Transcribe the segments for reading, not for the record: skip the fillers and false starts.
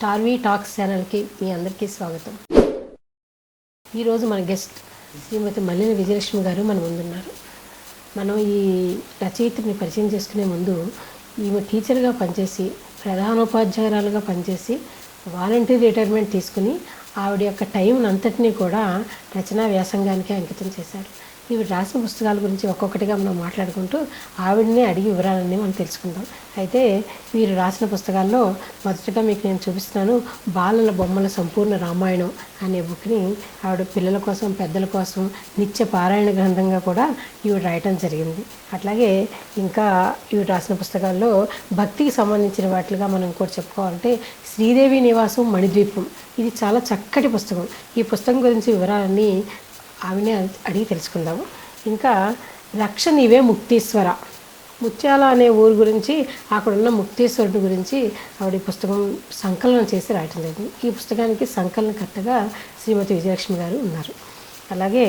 స్టార్వీ talks ఛానల్కి మీ అందరికీ స్వాగతం. ఈరోజు మన గెస్ట్ శ్రీమతి మల్లెల విజయలక్ష్మి గారు మన ముందున్నారు. మనం ఈ రచయితని పరిచయం చేసుకునే ముందు ఈమె టీచర్గా పనిచేసి ప్రధానోపాధ్యాయురాలుగా పనిచేసి వాలంటీర్ రిటైర్మెంట్ తీసుకుని ఆవిడ యొక్క టైం అంతటినీ కూడా రచనా వ్యాసంగానికి అంకితం చేశారు. ఇవి రాసిన పుస్తకాల గురించి ఒక్కొక్కటిగా మనం మాట్లాడుకుంటూ ఆవిడనే అడిగి వివరాలన్నీ మనం తెలుసుకుందాం. అయితే వీరు రాసిన పుస్తకాల్లో మొదటగా మీకు నేను చూపిస్తున్నాను బాలల బొమ్మల సంపూర్ణ రామాయణం అనే బుక్ని ఆవిడ పిల్లల కోసం పెద్దల కోసం నిత్య పారాయణ గ్రంథంగా కూడా ఈవిడ రాయటం జరిగింది. అట్లాగే ఇంకా ఈవిడ రాసిన పుస్తకాల్లో భక్తికి సంబంధించిన వాటిగా మనం ఇంకోటి చెప్పుకోవాలంటే శ్రీదేవి నివాసం మణిద్వీపం, ఇది చాలా చక్కటి పుస్తకం. ఈ పుస్తకం గురించి వివరాలన్నీ ఆమెనే అడిగి తెలుసుకుందాము. ఇంకా రక్ష నీవే ముక్తీశ్వర, ముత్యాల అనే ఊరు గురించి అక్కడున్న ముక్తీశ్వరుడు గురించి ఆవిడ పుస్తకం సంకలనం చేసి రాయటం జరిగింది. ఈ పుస్తకానికి సంకలనకర్తగా శ్రీమతి విజయలక్ష్మి గారు ఉన్నారు. అలాగే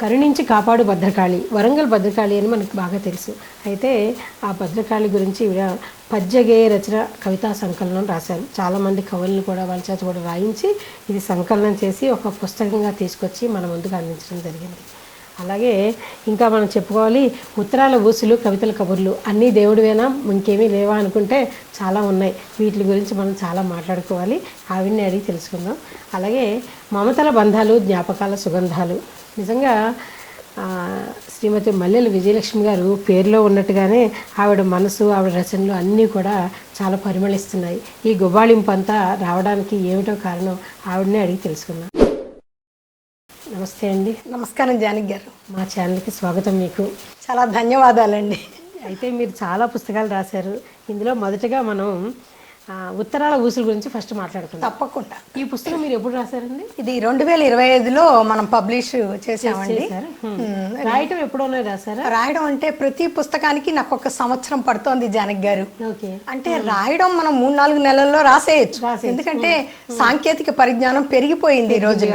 కరుణించి కాపాడు భద్రకాళి, వరంగల్ భద్రకాళి అని మనకు బాగా తెలుసు. అయితే ఆ భద్రకాళి గురించి పద్యగేయ రచన కవితా సంకలనం రాశారు. చాలామంది కవులను కూడా వాళ్ళ చేత కూడా రాయించి ఇది సంకలనం చేసి ఒక పుస్తకంగా తీసుకొచ్చి మన ముందుకు అందించడం జరిగింది. అలాగే ఇంకా మనం చెప్పుకోవాలి ఉత్తరాల ఊసులు కవితల కబుర్లు, అన్నీ దేవుడివేనా ఇంకేమీ లేవా అనుకుంటే చాలా ఉన్నాయి. వీటి గురించి మనం చాలా మాట్లాడుకోవాలి, ఆవిడ్ని అడిగి తెలుసుకుందాం. అలాగే మమతల బంధాలు జ్ఞాపకాల సుగంధాలు, నిజంగా శ్రీమతి మల్లెల విజయలక్ష్మి గారు పేరులో ఉన్నట్టుగానే ఆవిడ మనసు ఆవిడ రచనలు అన్నీ కూడా చాలా పరిమళిస్తున్నాయి. ఈ గుబాళింపు అంతా రావడానికి ఏమిటో కారణం ఆవిడనే అడిగి తెలుసుకుందాం. నమస్తే అండి. నమస్కారం జానకి గారు, మా ఛానల్కి స్వాగతం. మీకు చాలా ధన్యవాదాలండి. అయితే మీరు చాలా పుస్తకాలు రాశారు. ఇందులో మొదటగా మనం ఉత్తరాల ఊసుల గురించి ఫస్ట్ మాట్లాడుకుందాం. తప్పకుండా. ఈ పుస్తకం మీరు ఎప్పుడు రాశారండి? ఇది 2025లో మనం పబ్లిష్ చేసామండి. రాయటం ఎప్పుడోనే రాశారా? రాయడం అంటే ప్రతి పుస్తకానికి నాకు ఒక సంవత్సరం పడుతోంది జానకి గారు. అంటే రాయడం మనం 3-4 నెలల్లో రాసేయచ్చు, ఎందుకంటే సాంకేతిక పరిజ్ఞానం పెరిగిపోయింది ఈ రోజు.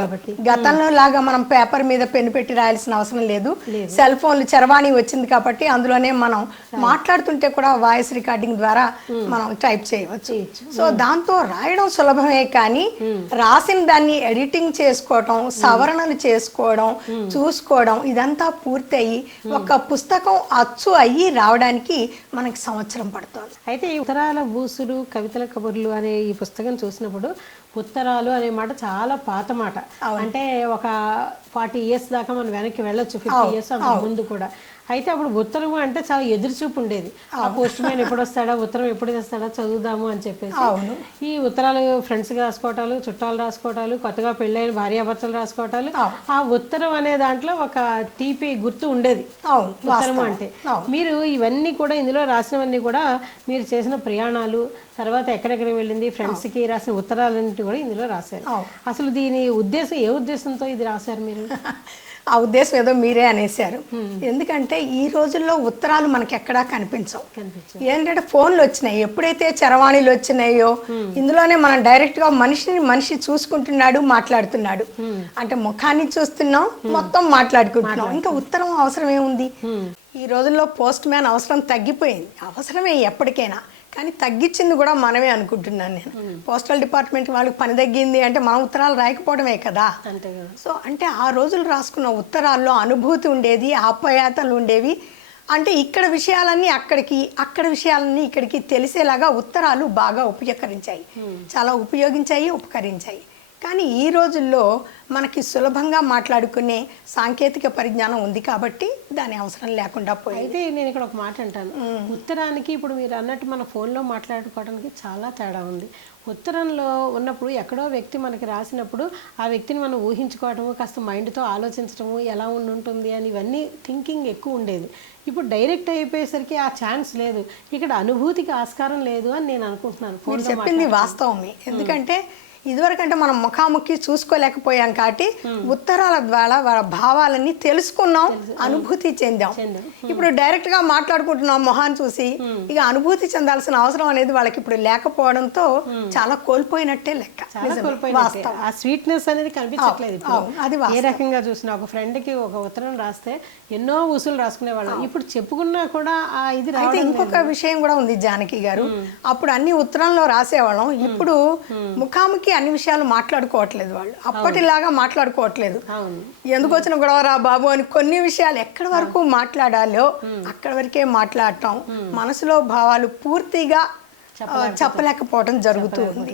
గతంలో లాగా మనం పేపర్ మీద పెన్ను పెట్టి రాయాల్సిన అవసరం లేదు. సెల్ ఫోన్లు చరవాణి వచ్చింది కాబట్టి అందులోనే మనం మాట్లాడుతుంటే కూడా వాయిస్ రికార్డింగ్ ద్వారా మనం టైప్ చేయవచ్చు. సో దాంతో రాయడం సులభమే, కానీ రాసిన దాన్ని ఎడిటింగ్ చేసుకోవడం, సవరణలు చేసుకోవడం, చూసుకోవడం ఇదంతా పూర్తయి ఒక పుస్తకం అచ్చు అయ్యి రావడానికి మనకి సంవత్సరం పడుతుంది. అయితే ఈ ఉత్తరాల బూసులు కవితల కబుర్లు అనే ఈ పుస్తకం చూసినప్పుడు ఉత్తరాలు అనే మాట చాలా పాత మాట. అంటే ఒక 40 years దాకా మనం వెనక్కి వెళ్ళొచ్చు, 50 years ముందు కూడా. అయితే అప్పుడు ఉత్తరం అంటే చాలా ఎదురుచూపు ఉండేది. ఆ పోస్ట్ మ్యాన్ ఎప్పుడు వస్తాడా, ఉత్తరం ఎప్పుడు తెస్తాడా, చదువుదాము అని చెప్పేసి ఈ ఉత్తరాలు ఫ్రెండ్స్ రాసుకోవటాలు, చుట్టాలు రాసుకోవటాలు, కొత్తగా పెళ్ళైన భార్యాభర్తలు రాసుకోవటాలు, ఆ ఉత్తరం అనే దాంట్లో ఒక తీపి గుర్తు ఉండేది ఉత్తరం అంటే. మీరు ఇవన్నీ కూడా ఇందులో రాసినవన్నీ కూడా మీరు చేసిన ప్రయాణాలు, తర్వాత ఎక్కడెక్కడికి వెళ్ళింది, ఫ్రెండ్స్కి రాసిన ఉత్తరాలన్నింటి కూడా ఇందులో రాశారు. అసలు దీని ఉద్దేశం ఏ ఉద్దేశంతో ఇది రాశారు మీరు? ఆ ఉద్దేశం ఏదో మీరే అనేసారు. ఎందుకంటే ఈ రోజుల్లో ఉత్తరాలు మనకి ఎక్కడా కనిపించవు. ఏంటంటే ఫోన్లు వచ్చినాయి, ఎప్పుడైతే చరవాణిలు వచ్చినాయో ఇందులోనే మనం డైరెక్ట్ గా మనిషి చూసుకుంటున్నాడు, మాట్లాడుతున్నాడు. అంటే ముఖాన్ని చూస్తున్నాం, మొత్తం మాట్లాడుకుంటున్నాం. ఇంకా ఉత్తరం అవసరం ఏముంది? ఈ రోజుల్లో పోస్ట్ మ్యాన్ అవసరం తగ్గిపోయింది. అవసరమే ఎప్పటికైనా, కానీ తగ్గించింది కూడా మనమే అనుకుంటున్నాను నేను. పోస్టల్ డిపార్ట్మెంట్ వాళ్ళకి పని తగ్గింది అంటే మనం ఉత్తరాలు రాయకపోవడమే కదా. సో అంటే ఆ రోజులు రాసుకున్న ఉత్తరాల్లో అనుభూతి ఉండేది, ఆప్యాయతలు ఉండేవి. అంటే ఇక్కడ విషయాలన్నీ అక్కడికి, అక్కడ విషయాలన్నీ ఇక్కడికి తెలిసేలాగా ఉత్తరాలు బాగా ఉపయోగించాయి, చాలా ఉపకరించాయి. కానీ ఈ రోజుల్లో మనకి సులభంగా మాట్లాడుకునే సాంకేతిక పరిజ్ఞానం ఉంది కాబట్టి దాని అవసరం లేకుండా పోయింది. అయితే నేను ఇక్కడ ఒక మాట అంటాను, ఉత్తరానికి ఇప్పుడు మీరు అన్నట్టు మన ఫోన్లో మాట్లాడుకోవడానికి చాలా తేడా ఉంది. ఉత్తరంలో ఉన్నప్పుడు ఎక్కడో వ్యక్తి మనకి రాసినప్పుడు ఆ వ్యక్తిని మనం ఊహించుకోవడము, కాస్త మైండ్తో ఆలోచించడము, ఎలా ఉంటుంది అని ఇవన్నీ థింకింగ్ ఎక్కువ ఉండేది. ఇప్పుడు డైరెక్ట్ అయిపోయేసరికి ఆ ఛాన్స్ లేదు, ఇక్కడ అనుభూతికి ఆస్కారం లేదు అని నేను అనుకుంటున్నాను. మీరు చెప్పింది వాస్తవమే. ఎందుకంటే ఇదివరకంటే మనం ముఖాముఖి చూసుకోలేకపోయాం కాబట్టి ఉత్తరాల ద్వారా వాళ్ళ భావాలన్నీ తెలుసుకున్నాం, అనుభూతి చెందాం. ఇప్పుడు డైరెక్ట్ గా మాట్లాడుకుంటున్నాం మొహాన్ని చూసి, ఇక అనుభూతి చెందాల్సిన అవసరం అనేది వాళ్ళకి ఇప్పుడు లేకపోవడంతో చాలా కోల్పోయినట్టే లెక్క. ఆ స్వీట్నెస్ అనేది కనిపించట్లేదు ఇప్పుడు. అది ఏ రకంగా చూసినా ఒక ఫ్రెండ్ కి ఒక ఉత్తరం రాస్తే ఎన్నో ఊసులు రాసుకునే వాళ్ళం, ఇప్పుడు చెప్పుకున్నా కూడా ఆ ఇది అయితే ఇంకొక విషయం కూడా ఉంది జానకి గారు, అప్పుడు అన్ని ఉత్తరంలో రాసేవాళ్ళం, ఇప్పుడు ముఖాముఖి అన్ని విషయాలు మాట్లాడుకోవట్లేదు వాళ్ళు, అప్పటిలాగా మాట్లాడుకోవట్లేదు. ఎందుకు వచ్చిన గొడవరా బాబు అని కొన్ని విషయాలు ఎక్కడి వరకు మాట్లాడాలో అక్కడి వరకే మాట్లాడటం, మనసులో భావాలు పూర్తిగా చెప్పలేకపోవడం జరుగుతుంది.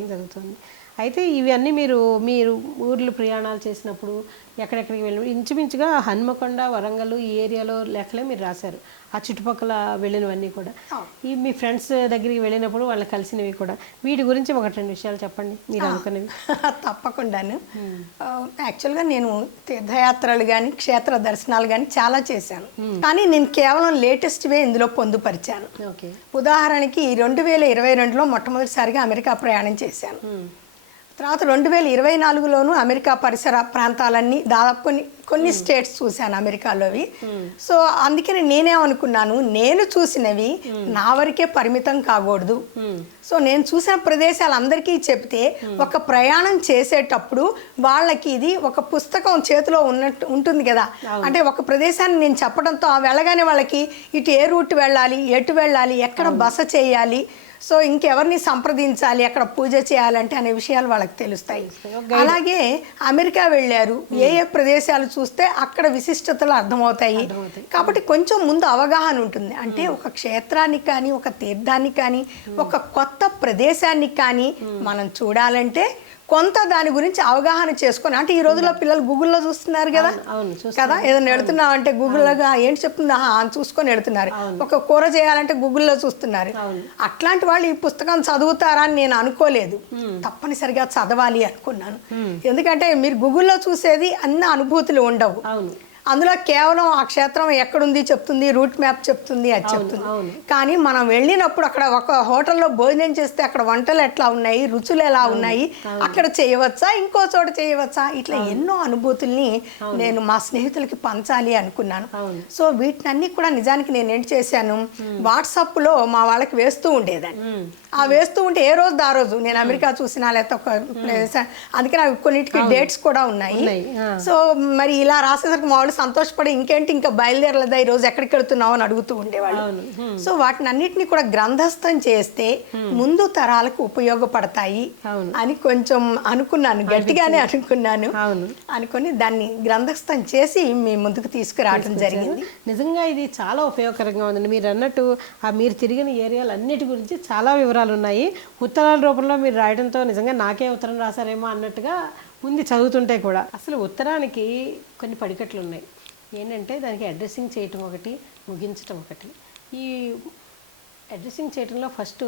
అయితే ఇవన్నీ మీరు ఊర్లు ప్రయాణాలు చేసినప్పుడు ఎక్కడెక్కడికి వెళ్ళినప్పుడు ఇంచుమించుగా హన్మకొండ, వరంగల్ ఈ ఏరియాలో లెక్కలే మీరు రాశారు. ఆ చుట్టుపక్కల వెళ్ళినవన్నీ కూడా ఈ మీ ఫ్రెండ్స్ దగ్గరికి వెళ్ళినప్పుడు వాళ్ళు కలిసినవి కూడా, వీటి గురించి ఒకటి రెండు విషయాలు చెప్పండి మీరు అనుకునేవి. తప్పకుండాను. యాక్చువల్గా నేను తీర్థయాత్రలు కానీ క్షేత్ర దర్శనాలు కానీ చాలా చేశాను, కానీ నేను కేవలం లేటెస్ట్వే ఇందులో పొందుపరిచాను. ఉదాహరణకి 2022లో మొట్టమొదటిసారిగా అమెరికా ప్రయాణం చేశాను. తర్వాత 2024లోనూ అమెరికా పరిసర ప్రాంతాలన్నీ దాదాపు కొన్ని స్టేట్స్ చూశాను అమెరికాలోవి. సో అందుకని నేనేమనుకున్నాను, నేను చూసినవి నా వరకే పరిమితం కాకూడదు. సో నేను చూసిన ప్రదేశాలు అందరికీ చెప్తే ఒక ప్రయాణం చేసేటప్పుడు వాళ్ళకి ఇది ఒక పుస్తకం చేతిలో ఉన్నట్టు ఉంటుంది కదా. అంటే ఒక ప్రదేశాన్ని నేను చెప్పడంతో వెళ్ళగానే వాళ్ళకి ఇటు ఏ రూట్ వెళ్ళాలి, ఎటు వెళ్ళాలి, ఎక్కడ బస చేయాలి, సో ఇంకెవరిని సంప్రదించాలి, అక్కడ పూజ చేయాలంటే అనే విషయాలు వాళ్ళకి తెలుస్తాయి. అలాగే అమెరికా వెళ్ళారు, ఏ ఏ ప్రదేశాలు చూస్తే అక్కడ విశిష్టతలు అర్థమవుతాయి. కాబట్టి కొంచెం ముందు అవగాహన ఉంటుంది. అంటే ఒక క్షేత్రానికి కానీ, ఒక తీర్థానికి కానీ, ఒక కొత్త ప్రదేశానికి కానీ మనం చూడాలంటే కొంత దాని గురించి అవగాహన చేసుకొని, అంటే ఈ రోజుల్లో పిల్లలు గూగుల్లో చూస్తున్నారు కదా కదా ఏదైనా వెళుతున్నావు అంటే గూగుల్లో ఏంటి చెప్తుందా అని చూసుకొని వెళుతున్నారు. ఒక కూర చేయాలంటే గూగుల్లో చూస్తున్నారు. అట్లాంటి వాళ్ళు ఈ పుస్తకం చదువుతారా అని నేను అనుకోలేదు, తప్పనిసరిగా చదవాలి అనుకున్నాను. ఎందుకంటే మీరు గూగుల్లో చూసేది అన్ని అనుభూతులు ఉండవు. అందులో కేవలం ఆ క్షేత్రం ఎక్కడుంది చెప్తుంది, రూట్ మ్యాప్ చెప్తుంది, అది చెప్తుంది. కానీ మనం వెళ్ళినప్పుడు అక్కడ ఒక హోటల్లో భోజనం చేస్తే అక్కడ వంటలు ఎట్లా ఉన్నాయి, రుచులు ఎలా ఉన్నాయి, అక్కడ చేయవచ్చా, ఇంకో చోట చేయవచ్చా, ఇట్లా ఎన్నో అనుభూతుల్ని నేను మా స్నేహితులకి పంచాలి అనుకున్నాను. సో వీటినన్నీ కూడా నిజానికి నేను ఏంటి చేశాను, వాట్సాప్లో మా వాళ్ళకి వేస్తూ ఉండేదాన్ని. ఆ వేస్తూ ఉంటే ఏ రోజు ఆ రోజు నేను అమెరికా చూసినా లేకపోతే ఒక ప్లేస్, అందుకని అవి కొన్నిటికి డేట్స్ కూడా ఉన్నాయి. సో మరి ఇలా రాసేసరికి మా వాళ్ళు సంతోషపడి ఇంకేంటి ఇంకా బయలుదేరలేదా ఈ రోజు ఎక్కడికి వెళ్తున్నావు అని అడుగుతూ ఉండేవాళ్ళు. సో వాటిని అన్నిటిని కూడా గ్రంథస్థం చేస్తే ముందు తరాలకు ఉపయోగపడతాయి అని కొంచెం అనుకున్నాను, గట్టిగానే అనుకున్నాను. అనుకుని దాన్ని గ్రంథస్థం చేసి మీ ముందుకు తీసుకురావడం జరిగింది. నిజంగా ఇది చాలా ఉపయోగకరంగా ఉందండి. మీరు అన్నట్టు మీరు తిరిగిన ఏరియాలు అన్నిటి గురించి చాలా వివరాలు ఉన్నాయి. ఉత్తరాల రూపంలో మీరు రాయడంతో నిజంగా నాకే ఉత్తరం రాశారేమో అన్నట్టుగా ఉంది చదువుతుంటే కూడా. అసలు ఉత్తరానికి కొన్ని పడికట్లు ఉన్నాయి. ఏంటంటే దానికి అడ్రస్సింగ్ చేయటం ఒకటి, ముగించటం ఒకటి. ఈ అడ్రస్సింగ్ చేయటంలో ఫస్ట్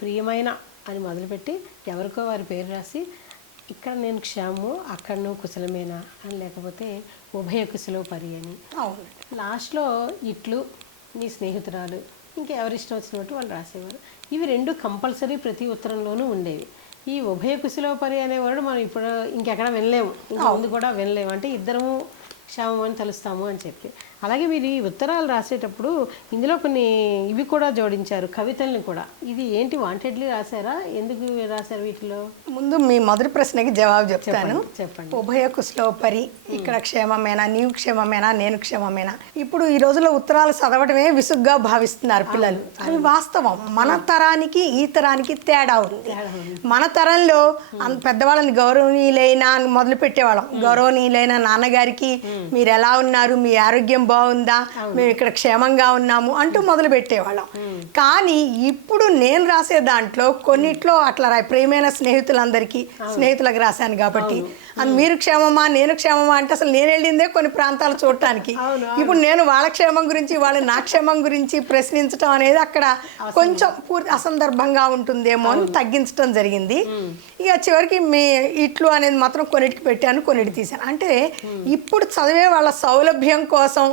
ప్రియమైన అని మొదలుపెట్టి ఎవరికో వారి పేరు రాసి, ఇక్కడ నేను క్షేమము, అక్కడ నువ్వు కుశలమేనా అని, లేకపోతే ఉభయ కుశలో పరి అని, లాస్ట్లో ఇట్లు నీ స్నేహితురాలు, ఇంకా ఎవరిష్టం వచ్చినట్టు వాళ్ళు రాసేవారు. ఇవి రెండు కంపల్సరీ ప్రతి ఉత్తరంలోనూ ఉండేవి. ఈ ఉభయ కుశలో పరి అనేవాడు మనం ఇప్పుడు ఇంకెక్కడ వినలేము, ఇంకా ముందు కూడా వినలేము. అంటే ఇద్దరము క్షేమం అని తెలుస్తాము అని చెప్పి. అలాగే మీరు ఈ ఉత్తరాలు రాసేటప్పుడు ఇందులో కొన్ని ఇవి కూడా జోడించారు, కవితల్ని కూడా. ఇది ఏంటి, వాంటెడ్లీ రాశారా, ఎందుకు రాశారు వీటిలో? ముందు మీ మొదటి ప్రశ్నకి జవాబు చెప్తాను. చెప్పండి. ఉభయ కుశలో పరి, ఇక్కడ క్షేమమేనా, నీవు క్షేమమేనా, నేను క్షేమమేనా. ఇప్పుడు ఈ రోజుల్లో ఉత్తరాలు చదవడమే విసుగ్గా భావిస్తున్నారు పిల్లలు. అది వాస్తవం. మన తరానికి ఈ తరానికి తేడా ఉంది. మన తరంలో పెద్దవాళ్ళని గౌరవనీయులైన మొదలు పెట్టేవాళ్ళం. గౌరవనీయులైన నాన్నగారికి మీరు ఎలా ఉన్నారు, మీ ఆరోగ్యం బాగుందా, మేము ఇక్కడ క్షేమంగా ఉన్నాము అంటూ మొదలు పెట్టేవాళ్ళం. కానీ ఇప్పుడు నేను రాసే దాంట్లో కొన్నిట్లో అట్లా ప్రియమైన స్నేహితులందరికీ స్నేహితులకు రాశాను కాబట్టి మీరు క్షేమమా నేను క్షేమమా అంటే అసలు నేను వెళ్ళిందే కొన్ని ప్రాంతాలు చూడటానికి. ఇప్పుడు నేను వాళ్ళ క్షేమం గురించి వాళ్ళ నా క్షేమం గురించి ప్రశ్నించడం అనేది అక్కడ కొంచెం పూర్తి అసందర్భంగా ఉంటుందేమో అని తగ్గించడం జరిగింది. ఇక చివరికి మీ ఇట్లు అనేది మాత్రం కొన్నిటికి పెట్టాను, కొన్నిటి తీశాను. అంటే ఇప్పుడు చదివే వాళ్ళ సౌలభ్యం కోసం,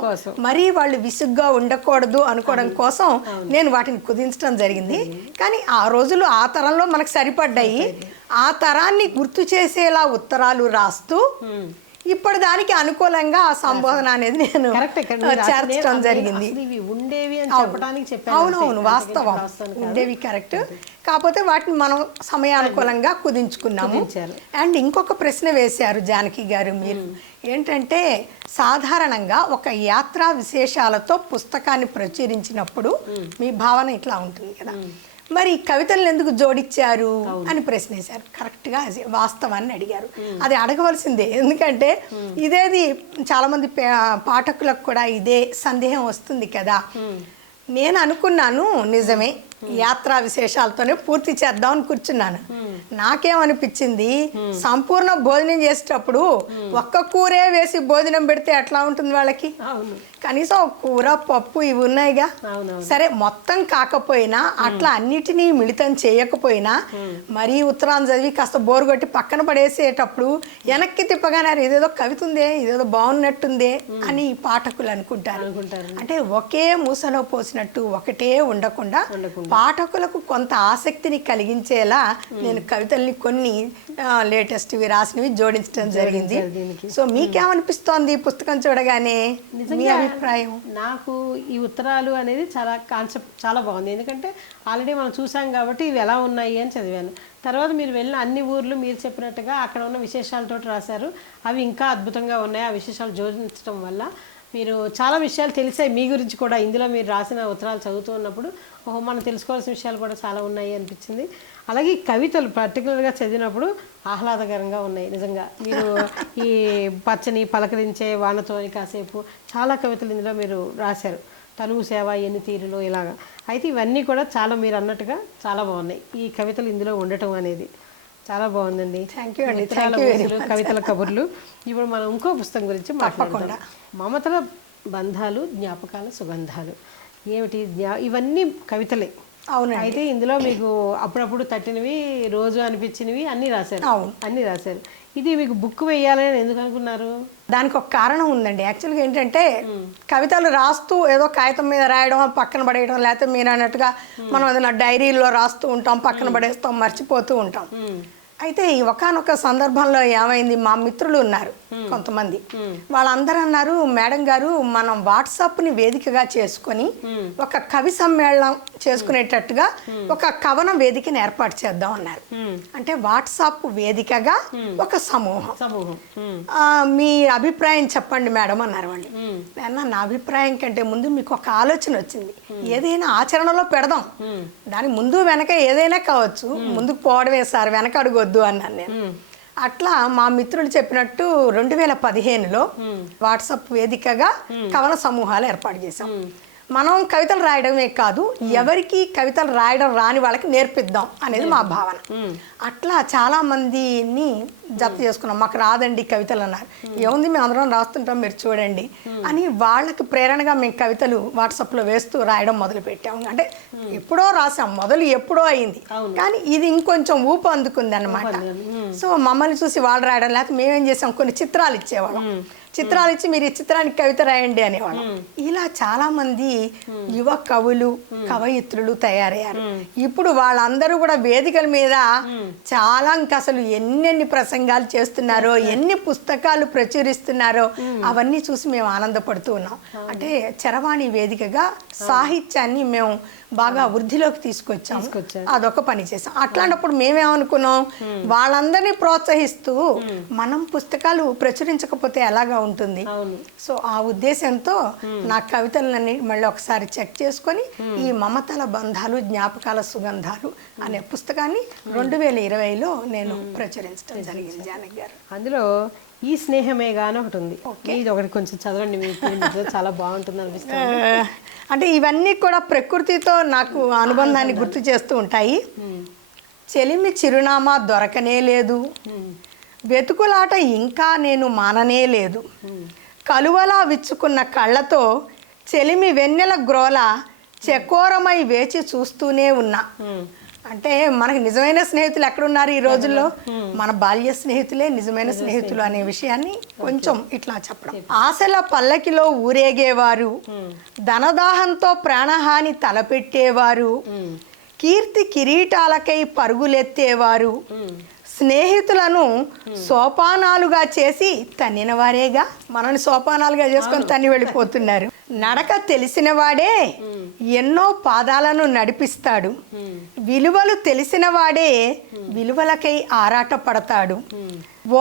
మరీ వాళ్ళు విసుగ్గా ఉండకూడదు అనుకోవడం కోసం నేను వాటిని కుదించడం జరిగింది. కానీ ఆ రోజులు ఆ తరంలో మనకు సరిపడ్డాయి. ఆ తరాన్ని గుర్తు చేసేలా ఉత్తరాలు రాస్తూ ఇప్పుడు దానికి అనుకూలంగా ఆ సంబోధన అనేది నేను చేర్చడం జరిగింది. అవునవును, వాస్తవం, ఉండేవి కరెక్ట్. కాకపోతే వాటిని మనం సమయానుకూలంగా కుదించుకున్నాము. అండ్ ఇంకొక ప్రశ్న వేశారు జానకి గారు మీరు, ఏంటంటే సాధారణంగా ఒక యాత్రా విశేషాలతో పుస్తకాన్ని ప్రచురించినప్పుడు మీ భావన ఇట్లా ఉంటుంది కదా, మరి కవితలను ఎందుకు జోడించారు అని ప్రశ్న వేశారు. కరెక్ట్గా వాస్తవాన్ని అడిగారు. అది అడగవలసిందే, ఎందుకంటే ఇదేది చాలా మంది పాఠకులకు కూడా ఇదే సందేహం వస్తుంది కదా. నేను అనుకున్నాను నిజమే, యాత్రా విశేషాలతోనే పూర్తి చేద్దామని కూర్చున్నాను. నాకేమనిపించింది, సంపూర్ణ భోజనం చేసేటప్పుడు ఒక్క కూరే వేసి భోజనం పెడితే ఎట్లా ఉంటుంది వాళ్ళకి, కనీసం కూర పప్పు ఇవి ఉన్నాయిగా. సరే మొత్తం కాకపోయినా అట్లా అన్నిటినీ మిళితం చేయకపోయినా మరీ ఉత్తరాన్ని చదివి కాస్త బోరు కొట్టి పక్కన పడేసేటప్పుడు వెనక్కి తిప్పగానే ఇదేదో కవిత ఉందే, ఇదేదో బాగున్నట్టుందే అని పాఠకులు అనుకుంటారు. అంటే ఒకే మూసలో పోసినట్టు ఒకటే ఉండకుండా పాఠకులకు కొంత ఆసక్తిని కలిగించేలా నేను కవితల్ని కొన్ని లేటెస్ట్వి రాసినవి జోడించడం జరిగింది. సో మీకేమనిపిస్తోంది పుస్తకం చూడగానే, మీ అభిప్రాయం? నాకు ఈ ఉత్తరాలు అనేది చాలా కాన్సెప్ట్ చాలా బాగుంది. ఎందుకంటే ఆల్రెడీ మనం చూసాం కాబట్టి ఇవి ఎలా ఉన్నాయి అని చదివాను. తర్వాత మీరు వెళ్ళిన అన్ని ఊర్లు మీరు చెప్పినట్టుగా అక్కడ ఉన్న విశేషాలతో రాశారు. అవి ఇంకా అద్భుతంగా ఉన్నాయి. ఆ విశేషాలు జోడించడం వల్ల మీరు చాలా విషయాలు తెలిసాయి మీ గురించి కూడా. ఇందులో మీరు రాసిన ఉత్తరాలు చదువుతూ ఉన్నప్పుడు ఓహో, మనం తెలుసుకోవాల్సిన విషయాలు కూడా చాలా ఉన్నాయి అనిపించింది. అలాగే కవితలు పర్టికులర్గా చదివినప్పుడు ఆహ్లాదకరంగా ఉన్నాయి. నిజంగా మీరు ఈ పచ్చని పలకరించే వానతోని కాసేపు చాలా కవితలు ఇందులో మీరు రాశారు. తనువు సేవ, ఎన్ని తీరులో ఇలాగా. అయితే ఇవన్నీ కూడా చాలా మీరు అన్నట్టుగా చాలా బాగున్నాయి. ఈ కవితలు ఇందులో ఉండటం అనేది చాలా బాగుందండి. థ్యాంక్ యూ అండి. కవితల కబుర్లు. ఇప్పుడు మనం ఇంకో పుస్తకం గురించి మాట్లాడుకుందాం. మమతల బంధాలు, జ్ఞాపకాల సుగంధాలు. ఏమిటి ఇవన్నీ కవితలే. అవును. అయితే ఇందులో మీకు అప్పుడప్పుడు తట్టినవి, రోజు అనిపించినవి అన్నీ రాశారు. అన్నీ రాశారు. ఇది మీకు బుక్ వేయాలని ఎందుకు అనుకున్నారు? దానికి ఒక కారణం ఉందండి. యాక్చువల్గా ఏంటంటే కవితలు రాస్తూ ఏదో కాగితం మీద రాయడం, పక్కన పడేయడం, లేకపోతే మీరు అన్నట్టుగా మనం ఏదైనా డైరీలో రాస్తూ ఉంటాం, పక్కన పడేస్తాం, మర్చిపోతూ ఉంటాం. అయితే ఈ ఒకానొక సందర్భంలో ఏమైంది, మా మిత్రులు ఉన్నారు కొంతమంది, వాళ్ళందరూ అన్నారు, మేడం గారు మనం వాట్సాప్ని వేదికగా చేసుకొని ఒక కవి సమ్మేళనం చేసుకునేటట్టుగా ఒక కవన వేదికని ఏర్పాటు చేద్దాం అన్నారు. అంటే వాట్సాప్ వేదికగా ఒక సమూహం. మీ అభిప్రాయం చెప్పండి మేడం అన్నారు వాళ్ళు. నా అభిప్రాయం కంటే ముందు మీకు ఒక ఆలోచన వచ్చింది, ఏదైనా ఆచరణలో పెడదాం, దాని ముందు వెనక ఏదైనా కావచ్చు, ముందుకు పోవడమే సార్, వెనక అడుగొద్దు అన్నాను నేను. అట్లా మా మిత్రులు చెప్పినట్టు 2015లో వాట్సాప్ వేదికగా కవన సమూహాలు ఏర్పాటు చేశాం. మనం కవితలు రాయడమే కాదు, ఎవరికి కవితలు రాయడం రాని వాళ్ళకి నేర్పిద్దాం అనేది మా భావన. అట్లా చాలా మందిని జత చేసుకున్నాం. మాకు రాదండి కవితలు అన్నారు. ఏముంది, మేము అందరం రాస్తుంటాం, మీరు చూడండి అని వాళ్ళకి ప్రేరణగా మేము కవితలు వాట్సాప్లో వేస్తూ రాయడం మొదలు పెట్టాము. అంటే ఎప్పుడో రాసాం, మొదలు ఎప్పుడో అయింది, కానీ ఇది ఇంకొంచెం ఊపు అందుకుంది అన్నమాట. సో మమ్మల్ని చూసి వాళ్ళు రాయడం, లేకపోతే మేమేం చేసాం, కొన్ని చిత్రాలు ఇచ్చేవాళ్ళం. చిత్రాలు ఇచ్చి మీరు ఈ చిత్రానికి కవిత రాయండి అనేవాళ్ళం. ఇలా చాలా మంది యువ కవులు, కవయిత్రులు తయారయ్యారు. ఇప్పుడు వాళ్ళందరూ కూడా వేదికల మీద చాలా, ఇంకా అసలు ఎన్నెన్ని ప్రసంగాలు చేస్తున్నారో, ఎన్ని పుస్తకాలు ప్రచురిస్తున్నారో అవన్నీ చూసి మేము ఆనందపడుతూ ఉన్నాం. అంటే చరవాణి వేదికగా సాహిత్యాన్ని మేము బాగా వృద్ధిలోకి తీసుకొచ్చాం. అదొక పని చేసాం. అట్లాంటప్పుడు మేమేమనుకున్నాం, వాళ్ళందరినీ ప్రోత్సహిస్తూ మనం పుస్తకాలు ప్రచురించకపోతే ఎలాగా ఉంటుంది. సో ఆ ఉద్దేశంతో నా కవితలన్నీ మళ్ళీ ఒకసారి చెక్ చేసుకొని ఈ మమతల బంధాలు, జ్ఞాపకాల సుగంధాలు అనే పుస్తకాన్ని 2020లో నేను ప్రచురించడం జరిగింది. జానకి గారు, అందులో ఈ స్నేహమే గాని ఒకటి ఉంది. ఇది ఒకటి కొంచెం చదవండి, మీకు చాలా బాగుంటుంది అనిపిస్తుంది. అంటే ఇవన్నీ కూడా ప్రకృతితో నాకు అనుబంధాన్ని గుర్తు చేస్తూ ఉంటాయి. చెలిమి చిరునామా దొరకనే లేదు, వెతుకులాట ఇంకా నేను మాననే లేదు, కలువలా విచ్చుకున్న కళ్ళతో చెలిమి వెన్నెల గ్రోల చకోరమై వేచి చూస్తూనే ఉన్నా. అంటే మనకు నిజమైన స్నేహితులు ఎక్కడున్నారు ఈ రోజుల్లో? మన బాల్య స్నేహితులే నిజమైన స్నేహితులు అనే విషయాన్ని కొంచెం ఇట్లా చెప్పడం. ఆశల పల్లకిలో ఊరేగేవారు, ధనదాహంతో ప్రాణహాని తలపెట్టేవారు, కీర్తి కిరీటాలకై పరుగులెత్తేవారు స్నేహితులను సోపానాలుగా చేసి తన్నిన వారేగా మనల్ని సోపానాలుగా చేసుకొని తన్ని వెళ్ళిపోతున్నారు. నడక తెలిసిన వాడే ఎన్నో పాదాలను నడిపిస్తాడు. విలువలు తెలిసిన వాడే విలువలకై ఆరాట పడతాడు.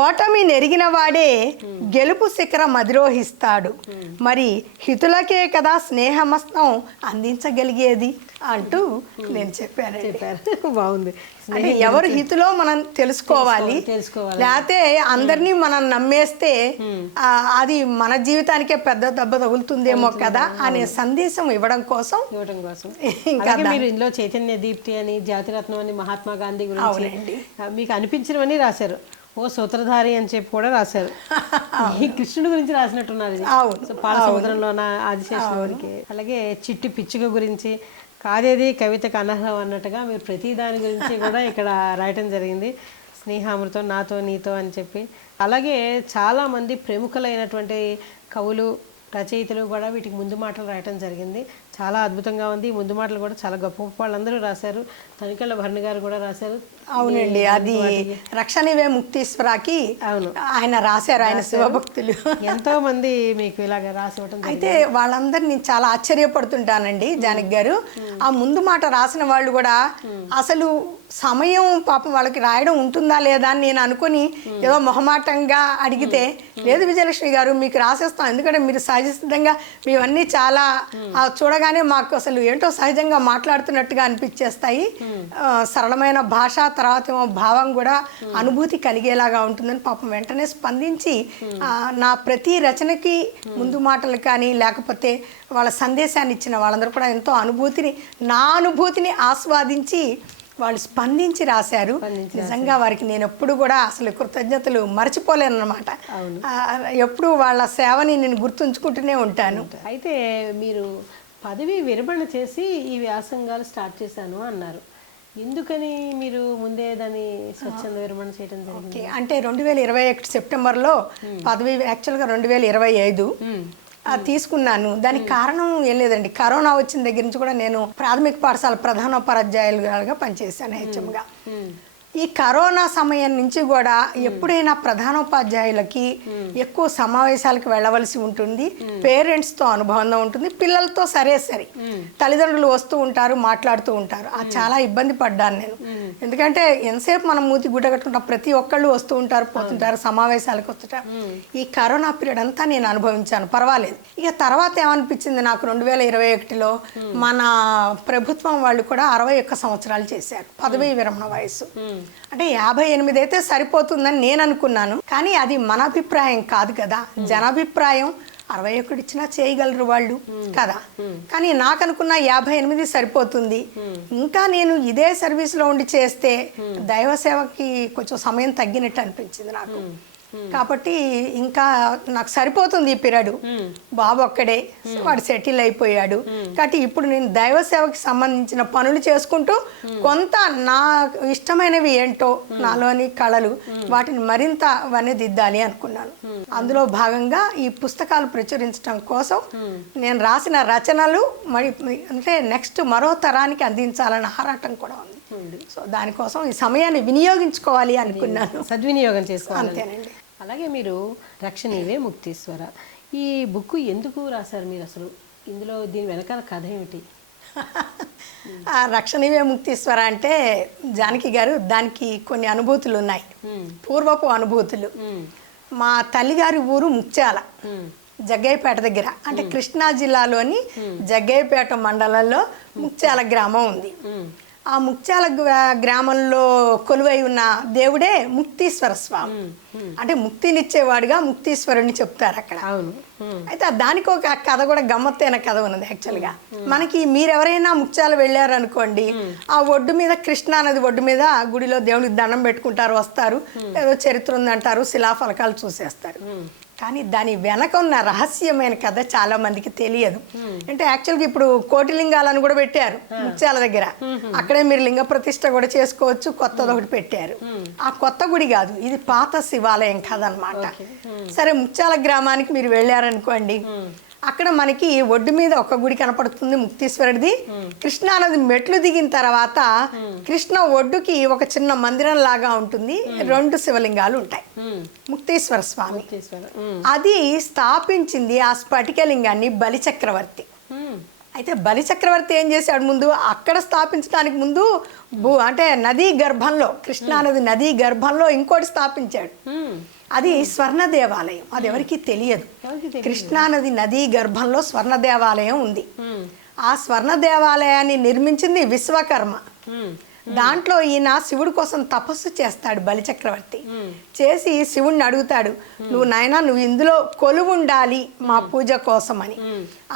ఓటమి నెరిగిన వాడే గెలుపు శిఖరం అధిరోహిస్తాడు. మరి హితులకే కదా స్నేహమస్తం అందించగలిగేది అంటూ నేను చెప్పాను. బాగుంది. అంటే ఎవరు హితులో మనం తెలుసుకోవాలి. లేకపోతే అందరినీ మనం నమ్మేస్తే అది మన జీవితానికే పెద్ద దెబ్బ తగులుతుందేమో కదా అనే సందేశం ఇవ్వడం కోసం ఇంకా మీరు ఇందులో చైతన్య దీప్తి అని, జాతిరత్నం అని, మహాత్మా గాంధీ గురించి మీకు అనిపించినవన్నీ రాశారు. ఓ సూత్రధారి అని చెప్పి కూడా రాశారు. ఈ కృష్ణుడి గురించి రాసినట్టున్నారు. పాల సముద్రంలోన ఆదిశేషుడికి. అలాగే చిట్టి పిచ్చుక గురించి, కాదేది కవితకు అనర్హం అన్నట్టుగా మీరు ప్రతి దాని గురించి కూడా ఇక్కడ రాయటం జరిగింది. స్నేహామృతం, నాతో నీతో అని చెప్పి. అలాగే చాలామంది ప్రముఖులైనటువంటి కవులు, రచయితలు కూడా వీటికి ముందు మాటలు రాయటం జరిగింది. చాలా అద్భుతంగా ఉంది. ఈ ముందు మాటలు కూడా చాలా గొప్ప గొప్ప వాళ్ళందరూ రాశారు. తనికెళ్ళ భరణి గారు కూడా రాశారు. అవునండి, అది రక్షణివే ముక్తీశ్వరాకి ఆయన రాశారు. ఆయన శివభక్తులు ఎంతో మంది మీకు ఇలాగ రాసివ్వటం. అయితే వాళ్ళందరినీ చాలా ఆశ్చర్యపడుతుంటానండి జానకి గారు. ఆ ముందు మాట రాసిన వాళ్ళు కూడా అసలు సమయం పాపం వాళ్ళకి రాయడం ఉంటుందా లేదా అని నేను అనుకుని ఏదో మొహమాటంగా అడిగితే, లేదు విజయలక్ష్మి గారు మీకు రాసేస్తాం, ఎందుకంటే మీరు సహజసిద్ధంగా మీవన్నీ చాలా చూడగానే మాకు అసలు ఏంటో సహజంగా మాట్లాడుతున్నట్టుగా అనిపించేస్తాయి. సరళమైన భాష, తర్వాత ఏమో భావం కూడా అనుభూతి కలిగేలాగా ఉంటుందని పాపం వెంటనే స్పందించి నా ప్రతి రచనకి ముందు మాటలు కానీ లేకపోతే వాళ్ళ సందేశాన్ని ఇచ్చిన వాళ్ళందరూ కూడా ఎంతో నా అనుభూతిని ఆస్వాదించి వాళ్ళు స్పందించి రాశారు. నిజంగా వారికి నేను ఎప్పుడు కూడా అసలు కృతజ్ఞతలు మర్చిపోలేను అన్నమాట. ఎప్పుడు వాళ్ళ సేవని నేను గుర్తుంచుకుంటూనే ఉంటాను. అయితే మీరు పదవి విరమణ చేసి ఈ వ్యాసంగాలు స్టార్ట్ చేశాను అన్నారు. ఎందుకని మీరు ముందే దాన్ని స్వచ్ఛంద విరమణ చేయడం జరిగింది? అంటే 2021 సెప్టెంబర్లో పదవి యాక్చువల్గా 2025 తీసుకున్నాను. దానికి కారణం ఏం లేదండి, కరోనా వచ్చిన దగ్గర నుంచి కూడా నేను ప్రాథమిక పాఠశాల ప్రధానోపాధ్యాయులుగా పనిచేశాను హెచ్ఎంగా. ఈ కరోనా సమయం నుంచి కూడా ఎప్పుడైనా ప్రధానోపాధ్యాయులకి ఎక్కువ సమావేశాలకు వెళ్ళవలసి ఉంటుంది. పేరెంట్స్తో అనుబంధం ఉంటుంది, పిల్లలతో సరే తల్లిదండ్రులు వస్తూ ఉంటారు, మాట్లాడుతూ ఉంటారు. చాలా ఇబ్బంది పడ్డాను నేను. ఎందుకంటే ఎంతసేపు మనం మూతి గుడ్డ కట్టుకుంటాం, ప్రతి ఒక్కళ్ళు వస్తూ ఉంటారు, పోతుంటారు, సమావేశాలకు వస్తుంటారు. ఈ కరోనా పీరియడ్ అంతా నేను అనుభవించాను, పర్వాలేదు. ఇక తర్వాత ఏమనిపించింది నాకు, 2021లో మన ప్రభుత్వం వాళ్ళు కూడా 61 సంవత్సరాలు చేశారు పదవీ విరమణ వయసు. అంటే 58 అయితే సరిపోతుందని నేను అనుకున్నాను. కానీ అది మన అభిప్రాయం కాదు కదా, జనాభిప్రాయం 61 ఇచ్చినా చేయగలరు వాళ్ళు కదా. కానీ నాకు అనుకున్న 58 సరిపోతుంది. ఇంకా నేను ఇదే సర్వీస్లో ఉండి చేస్తే దైవ సేవకి కొంచెం సమయం తగ్గినట్టు అనిపించింది నాకు. కాబట్టి ఇంకా నాకు సరిపోతుంది ఈ పీరియడ్. బాబు ఒక్కడే, వాడు సెటిల్ అయిపోయాడు. కాబట్టి ఇప్పుడు నేను దైవ సేవకి సంబంధించిన పనులు చేసుకుంటూ కొంత నా ఇష్టమైనవి ఏంటో నాలోని కళలు వాటిని మరింత వన్నెదిద్దాలి అనుకున్నాను. అందులో భాగంగా ఈ పుస్తకాలు ప్రచురించడం కోసం నేను రాసిన రచనలు మరి అంటే నెక్స్ట్ మరో తరానికి అందించాలన్న ఆరాటం కూడా ఉంది. సో దానికోసం ఈ సమయాన్ని వినియోగించుకోవాలి అనుకున్నాను, సద్వినియోగం చేసుకోవాలి. అంతేనండి. అలాగే మీరు రక్షణీవే ముక్తీశ్వర ఈ బుక్ ఎందుకు రాశారు మీరు అసలు? ఇందులో దీని వెనకాల కథ ఏమిటి? రక్షణీవే ముక్తీశ్వర అంటే జానకి గారు, దానికి కొన్ని అనుభూతులు ఉన్నాయి, పూర్వపు అనుభూతులు. మా తల్లిగారి ఊరు ముక్త్యాల, జగ్గయ్యపేట దగ్గర, అంటే కృష్ణా జిల్లాలోని జగ్గయ్యపేట మండలంలో ముక్త్యాల గ్రామం ఉంది. ఆ ముక్త్యాల గ్రామంలో కొలువై ఉన్న దేవుడే ముక్తీశ్వర స్వామి. అంటే ముక్తినిచ్చేవాడుగా ముక్తీశ్వరుని చెప్తారు అక్కడ. అయితే దానికి ఒక కథ కూడా గమ్మత్తైన కథ ఉన్నది. యాక్చువల్గా మనకి మీరెవరైనా ముక్త్యాలు వెళ్ళారు అనుకోండి, ఆ ఒడ్డు మీద కృష్ణా నది ఒడ్డు మీద గుడిలో దేవుడికి దండం పెట్టుకుంటారు, వస్తారు, ఏదో చరిత్ర ఉందంటారు, శిలాఫలకాలు చూసేస్తారు. కానీ దాని వెనక ఉన్న రహస్యమైన కథ చాలా మందికి తెలియదు. అంటే యాక్చువల్గా ఇప్పుడు కోటిలింగాలను కూడా పెట్టారు ముత్యాల దగ్గర, అక్కడే మీరు లింగ ప్రతిష్ఠ కూడా చేసుకోవచ్చు, కొత్తది ఒకటి పెట్టారు. ఆ కొత్త గుడి కాదు, ఇది పాత శివాలయం కథ అనమాట. సరే, ముత్యాల గ్రామానికి మీరు వెళ్ళారనుకోండి, అక్కడ మనకి ఒడ్డు మీద ఒక గుడి కనపడుతుంది ముక్తీశ్వరుడిది. కృష్ణానది మెట్లు దిగిన తర్వాత కృష్ణ ఒడ్డుకి ఒక చిన్న మందిరం లాగా ఉంటుంది, 2 శివలింగాలు ఉంటాయి. ముక్తేశ్వర స్వామి అది స్థాపించింది ఆ స్ఫటికలింగాన్ని బలిచక్రవర్తి. అయితే బలిచక్రవర్తి ఏం చేశాడు, ముందు అక్కడ స్థాపించడానికి ముందు అంటే నదీ గర్భంలో, కృష్ణానది నదీ గర్భంలో ఇంకోటి స్థాపించాడు. అది స్వర్ణ దేవాలయం. అది ఎవరికి తెలియదు. కృష్ణానది నదీ గర్భంలో స్వర్ణ దేవాలయం ఉంది. ఆ స్వర్ణ దేవాలయాన్ని నిర్మించింది విశ్వకర్మ. దాంట్లో ఈయన శివుడి కోసం తపస్సు చేస్తాడు బలిచక్రవర్తి. చేసి శివుడిని అడుగుతాడు, నువ్వు నాయనా నువ్వు ఇందులో కొలువుండాలి మా పూజ కోసం అని.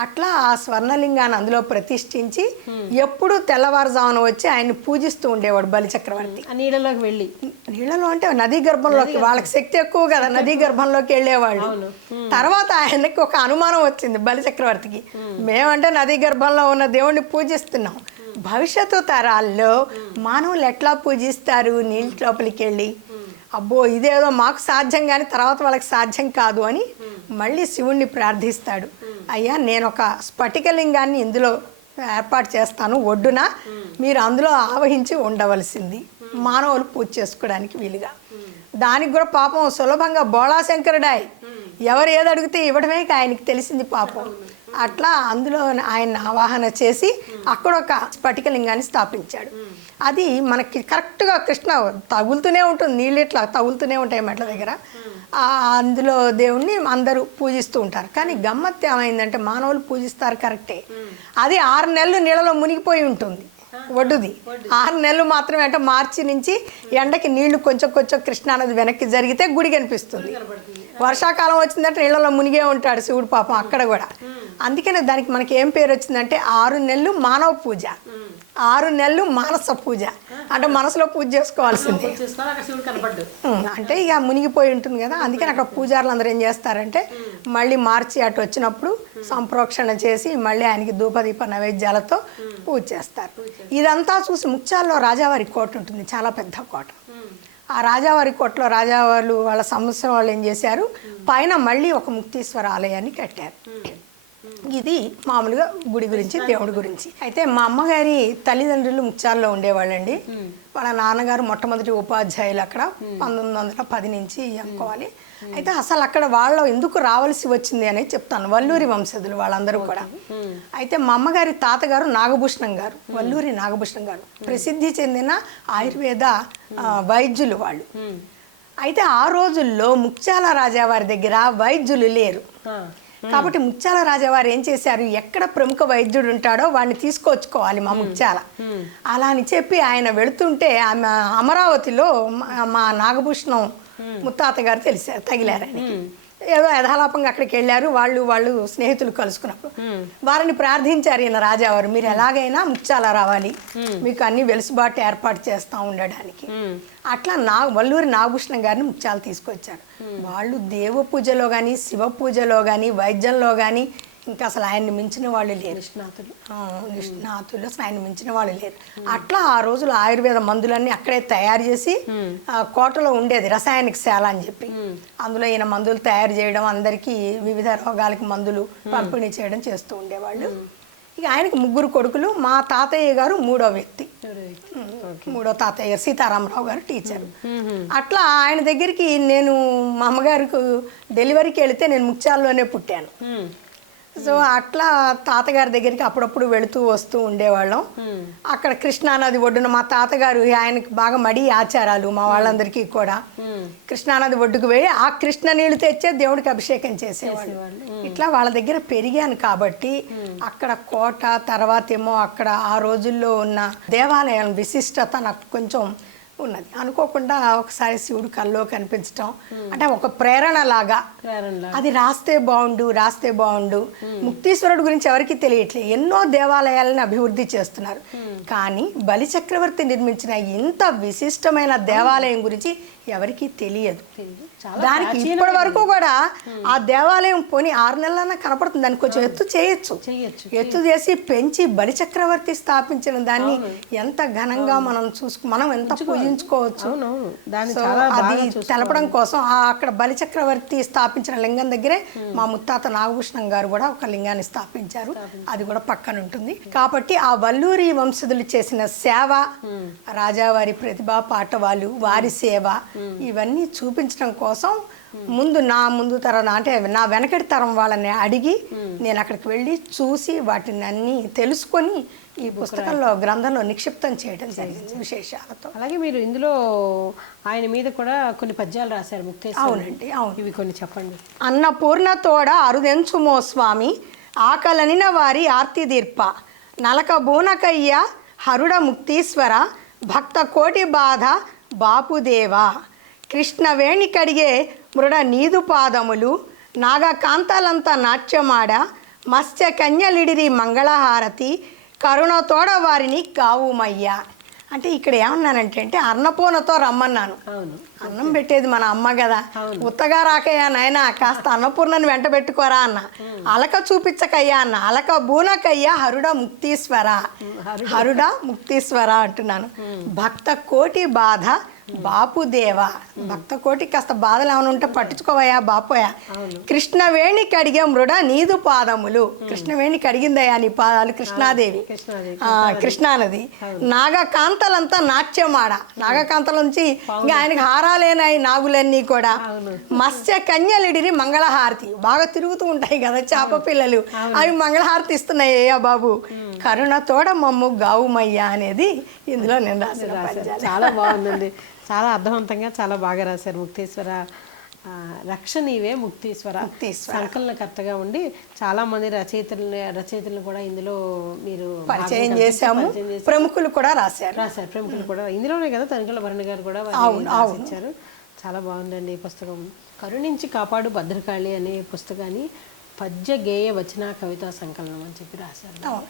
అట్లా ఆ స్వర్ణలింగాన్ని అందులో ప్రతిష్ఠించి ఎప్పుడు తెల్లవారుజామున వచ్చి ఆయన్ని పూజిస్తూ ఉండేవాడు బలిచక్రవర్తి. నీళ్ళలోకి వెళ్ళి, నీళ్ళలో అంటే నదీ గర్భంలోకి, వాళ్ళకి శక్తి ఎక్కువ కదా, నదీ గర్భంలోకి వెళ్ళేవాళ్ళు. తర్వాత ఆయనకి ఒక అనుమానం వచ్చింది బలిచక్రవర్తికి, మేమంటే నదీ గర్భంలో ఉన్న దేవుణ్ణి పూజిస్తున్నాం, భవిష్యత్తు తరాల్లో మానవులు ఎట్లా పూజిస్తారు నీళ్ళ లోపలికి వెళ్ళి, అబ్బో ఇదేదో మాకు సాధ్యం కానీ తర్వాత వాళ్ళకి సాధ్యం కాదు అని మళ్ళీ శివుణ్ణి ప్రార్థిస్తాడు. అయ్యా నేను ఒక స్ఫటికలింగాన్ని ఇందులో ఏర్పాటు చేస్తాను ఒడ్డున, మీరు అందులో ఆవహించి ఉండవలసింది మానవులు పూజ చేసుకోవడానికి వీలుగా. దానికి కూడా పాపం సులభంగా బోళాశంకరుడాయి, ఎవరు ఏది అడిగితే ఇవ్వడమే ఆయనకి తెలిసింది పాపం. అట్లా అందులో ఆయన ఆవాహన చేసి అక్కడ ఒక స్ఫటికలింగాన్ని స్థాపించాడు. అది మనకి కరెక్ట్గా కృష్ణ తగులుతూనే ఉంటుంది, నీళ్ళు ఇట్లా తగులుతూనే ఉంటాయి మెట్ల దగ్గర. అందులో దేవుణ్ణి అందరూ పూజిస్తూ ఉంటారు. కానీ గమ్మత్తు ఏమైందంటే మానవులు పూజిస్తారు కరెక్టే, అది 6 నెలలు నీళ్ళలో మునిగిపోయి ఉంటుంది ఒడ్డుది. 6 నెలలు మాత్రమే, అంటే మార్చి నుంచి ఎండకి నీళ్లు కొంచెం కొంచెం కృష్ణానది వెనక్కి జరిగితే గుడి కనిపిస్తుంది. వర్షాకాలం వచ్చిందంటే నీళ్ళలో మునిగే ఉంటాడు శివుడు పాపం అక్కడ కూడా. అందుకనే దానికి మనకి ఏం పేరు వచ్చిందంటే 6 నెలలు మానవ పూజ, 6 నెలలు మానస పూజ. అంటే మనసులో పూజ చేసుకోవాల్సిందే. అంటే ఇక మునిగిపోయి ఉంటుంది కదా, అందుకని అక్కడ పూజారులు అందరూ ఏం చేస్తారంటే మళ్ళీ మార్చి అటు వచ్చినప్పుడు సంప్రోక్షణ చేసి మళ్ళీ ఆయనకి ధూపదీప నైవేద్యాలతో పూజ చేస్తారు. ఇదంతా చూసి ముత్యాల్లో రాజావారి కోట ఉంటుంది, చాలా పెద్ద కోట. ఆ రాజావారి కోటలో రాజావారు వాళ్ళ సంవత్సరం వాళ్ళు ఏం చేశారు, పైన మళ్ళీ ఒక ముక్తీశ్వర ఆలయాన్ని కట్టారు. ఇది మామూలుగా గుడి గురించి, దేవుడి గురించి. అయితే మా అమ్మగారి తల్లిదండ్రులు ముత్యాల్లో ఉండేవాళ్ళండి. వాళ్ళ నాన్నగారు మొట్టమొదటి ఉపాధ్యాయులు అక్కడ 1910 నుంచి అనుకోవాలి. అయితే అసలు అక్కడ వాళ్ళు ఎందుకు రావాల్సి వచ్చింది అనేది చెప్తాను. వల్లూరి వంశజులు వాళ్ళందరూ కూడా. అయితే మా అమ్మగారి తాతగారు నాగభూషణం గారు, వల్లూరి నాగభూషణం గారు ప్రసిద్ధి చెందిన ఆయుర్వేద వైద్యులు వాళ్ళు. అయితే ఆ రోజుల్లో ముత్యాల రాజావారి దగ్గర వైద్యులు లేరు. కాబట్టి ముత్యాల రాజావారు ఏం చేశారు, ఎక్కడ ప్రముఖ వైద్యుడు ఉంటాడో వాడిని తీసుకొచ్చుకోవాలి మా ముత్యాల. అలా అని చెప్పి ఆయన వెళుతుంటే ఆమె అమరావతిలో మా నాగభూషణం ముత్తాత గారు తగిలారు ఆయనకి. ఏదో యథాలాపంగా అక్కడికి వెళ్ళారు, వాళ్ళు స్నేహితులు కలుసుకున్నప్పుడు వారిని ప్రార్థించారు ఈయన రాజావారు, మీరు ఎలాగైనా ముత్యాల రావాలి, మీకు అన్ని వెలుసుబాటు ఏర్పాటు చేస్తూ ఉండడానికి. అట్లా వల్లూరి నాగభూషణం గారిని ముత్యాలు తీసుకొచ్చారు. వాళ్ళు దేవ పూజలో కానీ శివ పూజలో కానీ వైద్యంలో కానీ ఇంకా అసలు ఆయన్ని మించిన వాళ్ళు లేరు. నిష్ణాతులు అసలు ఆయన మించిన వాళ్ళు లేరు. అట్లా ఆ రోజులు ఆయుర్వేద మందులన్నీ అక్కడే తయారు చేసి కోటలో ఉండేది రసాయనిక శాల అని చెప్పి. అందులో ఈయన మందులు తయారు చేయడం, అందరికీ వివిధ రోగాలకి మందులు పంపిణీ చేయడం చేస్తూ ఉండేవాళ్ళు. ఇక ఆయనకి 3 కొడుకులు. మా తాతయ్య గారు 3వ వ్యక్తి, 3వ తాతయ్య సీతారామరావు గారు టీచర్. అట్లా ఆయన దగ్గరికి నేను మా అమ్మగారికి డెలివరీకి వెళితే నేను ముత్యాల్లోనే పుట్టాను. సో అట్లా తాతగారి దగ్గరికి అప్పుడప్పుడు వెళుతూ వస్తూ ఉండేవాళ్ళం. అక్కడ కృష్ణానది ఒడ్డున మా తాతగారు, ఆయనకి బాగా మడి ఆచారాలు మా వాళ్ళందరికీ కూడా. కృష్ణానది ఒడ్డుకు వెళ్ళి ఆ కృష్ణ నీళ్లు తెచ్చే దేవుడికి అభిషేకం చేసేవాళ్ళు. ఇట్లా వాళ్ళ దగ్గర పెరిగాను కాబట్టి అక్కడ కోట, తర్వాత ఏమో అక్కడ ఆ రోజుల్లో ఉన్న దేవాలయం విశిష్టత నాకు కొంచెం ఉన్నది. అనుకోకుండా ఒకసారి శివుడు కల్లో కనిపించటం అంటే ఒక ప్రేరణ లాగా, అది రాస్తే బాగుండు. ముక్తీశ్వరుడు గురించి ఎవరికి తెలియట్లేదు, ఎన్నో దేవాలయాలను అభివృద్ధి చేస్తున్నారు. కానీ బలిచక్రవర్తి నిర్మించిన ఇంత విశిష్టమైన దేవాలయం గురించి ఎవరికి తెలియదు. దానికి ఇప్పటి వరకు కూడా ఆ దేవాలయం పోని 6 నెలలన్నా కనపడుతుంది. దానికి కొంచెం ఎత్తు చేయొచ్చు, ఎత్తు చేసి పెంచి బలిచక్రవర్తి స్థాపించిన దాన్ని ఎంత ఘనంగా మనం ఎంత పూజిస్తున్నాం. పూజించుకోవచ్చు. అవునవును, దాన్ని సో చాలా అది బాగా తెలపడం కోసం అక్కడ బలిచక్రవర్తి స్థాపించిన లింగం దగ్గరే మా ముత్తాత నాగభూషణం గారు కూడా ఒక లింగాన్ని స్థాపించారు. అది కూడా పక్కన ఉంటుంది. కాబట్టి ఆ వల్లూరి వంశజులు చేసిన సేవ, రాజావారి ప్రతిభా పాటవాలు, వారి సేవ, ఇవన్నీ చూపించడం కోసం నా ముందు తరం అంటే నా వెనకటి తరం వాళ్ళని అడిగి నేను అక్కడికి వెళ్ళి చూసి వాటిని అన్ని తెలుసుకొని ఈ పుస్తకంలో గ్రంథంలో నిక్షిప్తం చేయడం జరిగింది విశేషాలతో. అలాగే మీరు ఇందులో ఆయన మీద కూడా కొన్ని పద్యాలు రాశారు ముక్తేశ్వర. అవునండి, అవును. ఇవి కొన్ని చెప్పండి. అన్నపూర్ణతోడ అరుదెంచుమో స్వామి, ఆకలనిన వారి ఆర్తి దీర్ప, నలక బూనకయ్య హరుడ ముక్తీశ్వర, భక్త కోటి బాధ బాపుదేవ, కృష్ణవేణి కడిగే మృడ నీదు పాదములు, నాగకాంతాలంత నాట్యమాడ, మత్స్య కన్యలిడిరి మంగళహారతి, కరుణతోడ వారిని కావుమయ్యా. అంటే ఇక్కడ ఏమన్నానంటే అన్నపూర్ణతో రమ్మన్నాను. అన్నం పెట్టేది మన అమ్మ కదా, ఉత్తగా రాకయ్యా నాయన, కాస్త అన్నపూర్ణని వెంట పెట్టుకోరా అన్న. అలక చూపించకయ్యా అన్న. అలక బూనకయ్యా హరుడ ముక్తీశ్వర, హరుడ ముక్తీశ్వర అంటున్నాను. భక్త కోటి బాధ బాపుదేవ, భక్త కోటి కాస్త బాధలు ఏమైనా ఉంటే పట్టించుకోవయ్యా బాపోయా. కృష్ణవేణి కడిగే మృడ నీదు పాదములు, కృష్ణవేణి కడిగిందయ్యా నీ పాదాలు, కృష్ణాదేవి, కృష్ణానది. నాగకాంతలంతా నాట్యమాడ, నాగకాంతల నుంచి ఇంకా ఆయనకి హారాలేనాయి నాగులన్నీ కూడా. మత్స్య కన్యలిడిరి మంగళహారతి, బాగా తిరుగుతూ ఉంటాయి కదా చేప పిల్లలు, అవి మంగళహారతి ఇస్తున్నాయి అయ్యా బాబు. కరుణతోడ మమ్ము గావుమయ్యా అనేది ఇందులో నేను రాసిన. చాలా బాగుందండి, చాలా అర్థవంతంగా చాలా బాగా రాశారు. ముక్తేశ్వర రక్ష నీవే ముక్తీశ్వర, సంకలనకర్తగా ఉండి చాలా మంది రచయితలను కూడా ఇందులో మీరు పరిచయం చేశాము. ప్రముఖులు కూడా రాశారు. ప్రముఖులు కూడా ఇందులోనే కదా, తనికెళ్ళ భరణి గారు కూడా ఇచ్చారు. చాలా బాగుందండి ఈ పుస్తకం. కరుణించి కాపాడు భద్రకాళి అనే పుస్తకాన్ని పద్య గేయ వచన కవితా సంకలనం అని చెప్పి రాశారు.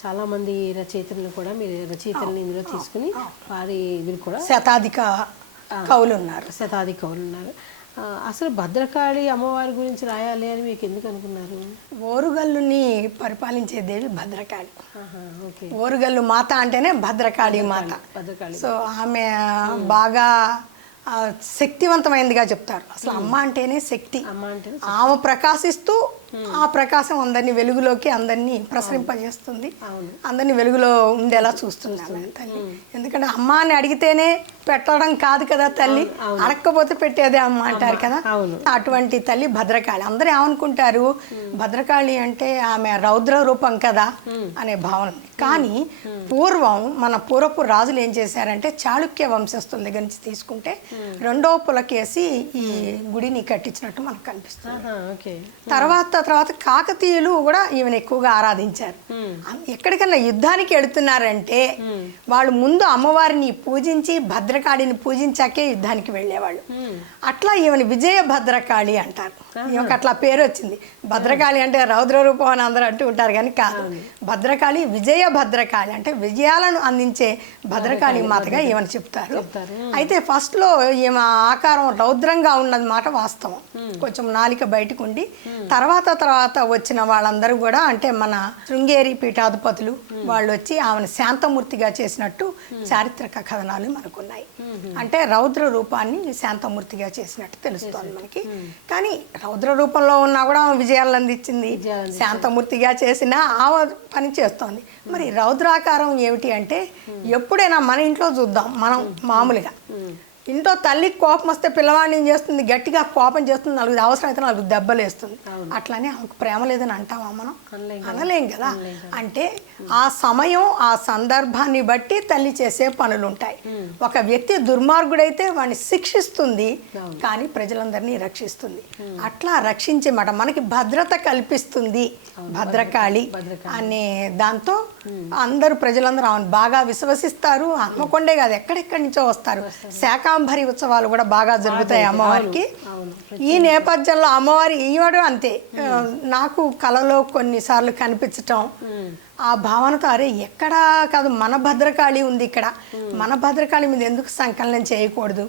చాలా మంది రచయితలను కూడా మీరు రచయితలను ఇందులో తీసుకుని వారి వీళ్ళు కూడా శతాధిక కవులు ఉన్నారు. అసలు భద్రకాళి అమ్మవారి గురించి రాయాలి అని మీకు ఎందుకు అనుకున్నారు? ఓరుగల్లుని పరిపాలించే దేవి భద్రకాళి. ఓరుగల్లు మాత అంటేనే భద్రకాళి మాత. సో ఆమె బాగా శక్తివంతమైనదిగా చెప్తారు. అసలు అమ్మ అంటేనే శక్తి. ఆమె ప్రకాశిస్తూ ఆ ప్రకాశం అందరినీ వెలుగులోకి అందరినీ ప్రసరింపజేస్తుంది, అందరినీ వెలుగులో ఉండేలా చూస్తుంది ఆమె తల్లి. ఎందుకంటే అమ్మ అని అడిగితేనే పెట్టడం కాదు కదా తల్లి, అడగకపోతే పెట్టేదే అమ్మ అంటారు కదా. అటువంటి తల్లి భద్రకాళి. అందరూ ఏమనుకుంటారు భద్రకాళి అంటే ఆమె రౌద్ర రూపం కదా అనే భావన ఉంది. కానీ పూర్వం మన పూర్వపు రాజులు ఏం చేశారంటే చాళుక్య వంశస్థుల దగ్గర నుంచి తీసుకుంటే రెండో పులకేసి ఈ గుడిని కట్టించినట్టు మనకు కనిపిస్తుంది. తర్వాత కాకతీయులు కూడా ఈమెను ఎక్కువగా ఆరాధించారు. ఎక్కడికన్నా యుద్ధానికి వెళుతున్నారంటే వాళ్ళు ముందు అమ్మవారిని పూజించి భద్రకాళిని పూజించాకే యుద్ధానికి వెళ్ళేవాళ్ళు. అట్లా ఈమెను విజయ భద్రకాళి అంటారు. ఈమెకు అట్లా పేరు వచ్చింది. భద్రకాళి అంటే రౌద్ర రూపం అని అందరూ అంటూ ఉంటారు కానీ కాదు, భద్రకాళి విజయ భద్రకాళి అంటే విజయాలను అందించే భద్రకాళి మాతగా ఈమెను చెప్తారు. అయితే ఫస్ట్ లో ఈమె ఆకారం రౌద్రంగా ఉన్నది మాట వాస్తవం, కొంచెం నాలిక బయటకు ఉండి. తర్వాత వచ్చిన వాళ్ళందరూ కూడా అంటే మన శృంగేరి పీఠాధిపతులు వాళ్ళు వచ్చి ఆమెను శాంతమూర్తిగా చేసినట్టు చారిత్రక కథనాలు మనకున్నాయి. అంటే రౌద్ర రూపాన్ని శాంతమూర్తిగా చేసినట్టు తెలుస్తోంది మనకి. కానీ రౌద్ర రూపంలో ఉన్నా కూడా ఆమె విజయాలను అందించింది, శాంతమూర్తిగా చేసినా ఆమె పని చేస్తోంది. మరి రౌద్రాకారం ఏమిటి అంటే ఎప్పుడైనా మన ఇంట్లో చూద్దాం, మనం మామూలుగా ఇంట్లో తల్లికి కోపం వస్తే పిల్లవాడిని ఏం చేస్తుంది, గట్టిగా కోపం చేస్తుంది, నలుగురు అవసరమైతే నలుగురు దెబ్బలు వేస్తుంది. అట్లానే ఆమెకు ప్రేమ లేదని అంటావా మనం? అనలేం కదా. అంటే ఆ సమయం ఆ సందర్భాన్ని బట్టి తల్లి చేసే పనులు ఉంటాయి. ఒక వ్యక్తి దుర్మార్గుడైతే వాడిని శిక్షిస్తుంది కానీ ప్రజలందరినీ రక్షిస్తుంది. అట్లా రక్షించే మాట మనకి భద్రత కల్పిస్తుంది భద్రకాళి అనే దాంతో అందరూ ప్రజలందరూ ఆమెను బాగా విశ్వసిస్తారు. హన్మకొండే కాదు ఎక్కడెక్కడి నుంచో వస్తారు. శాకాంబరి ఉత్సవాలు కూడా బాగా జరుగుతాయి అమ్మవారికి. ఈ నేపథ్యంలో అమ్మవారి ఈవిడ అంతే నాకు కళలో కొన్నిసార్లు కనిపించటం, ఆ భావనతో అరే ఎక్కడా కాదు మన భద్రకాళి ఉంది ఇక్కడ, మన భద్రకాళి మీద ఎందుకు సంకలనం చేయకూడదు,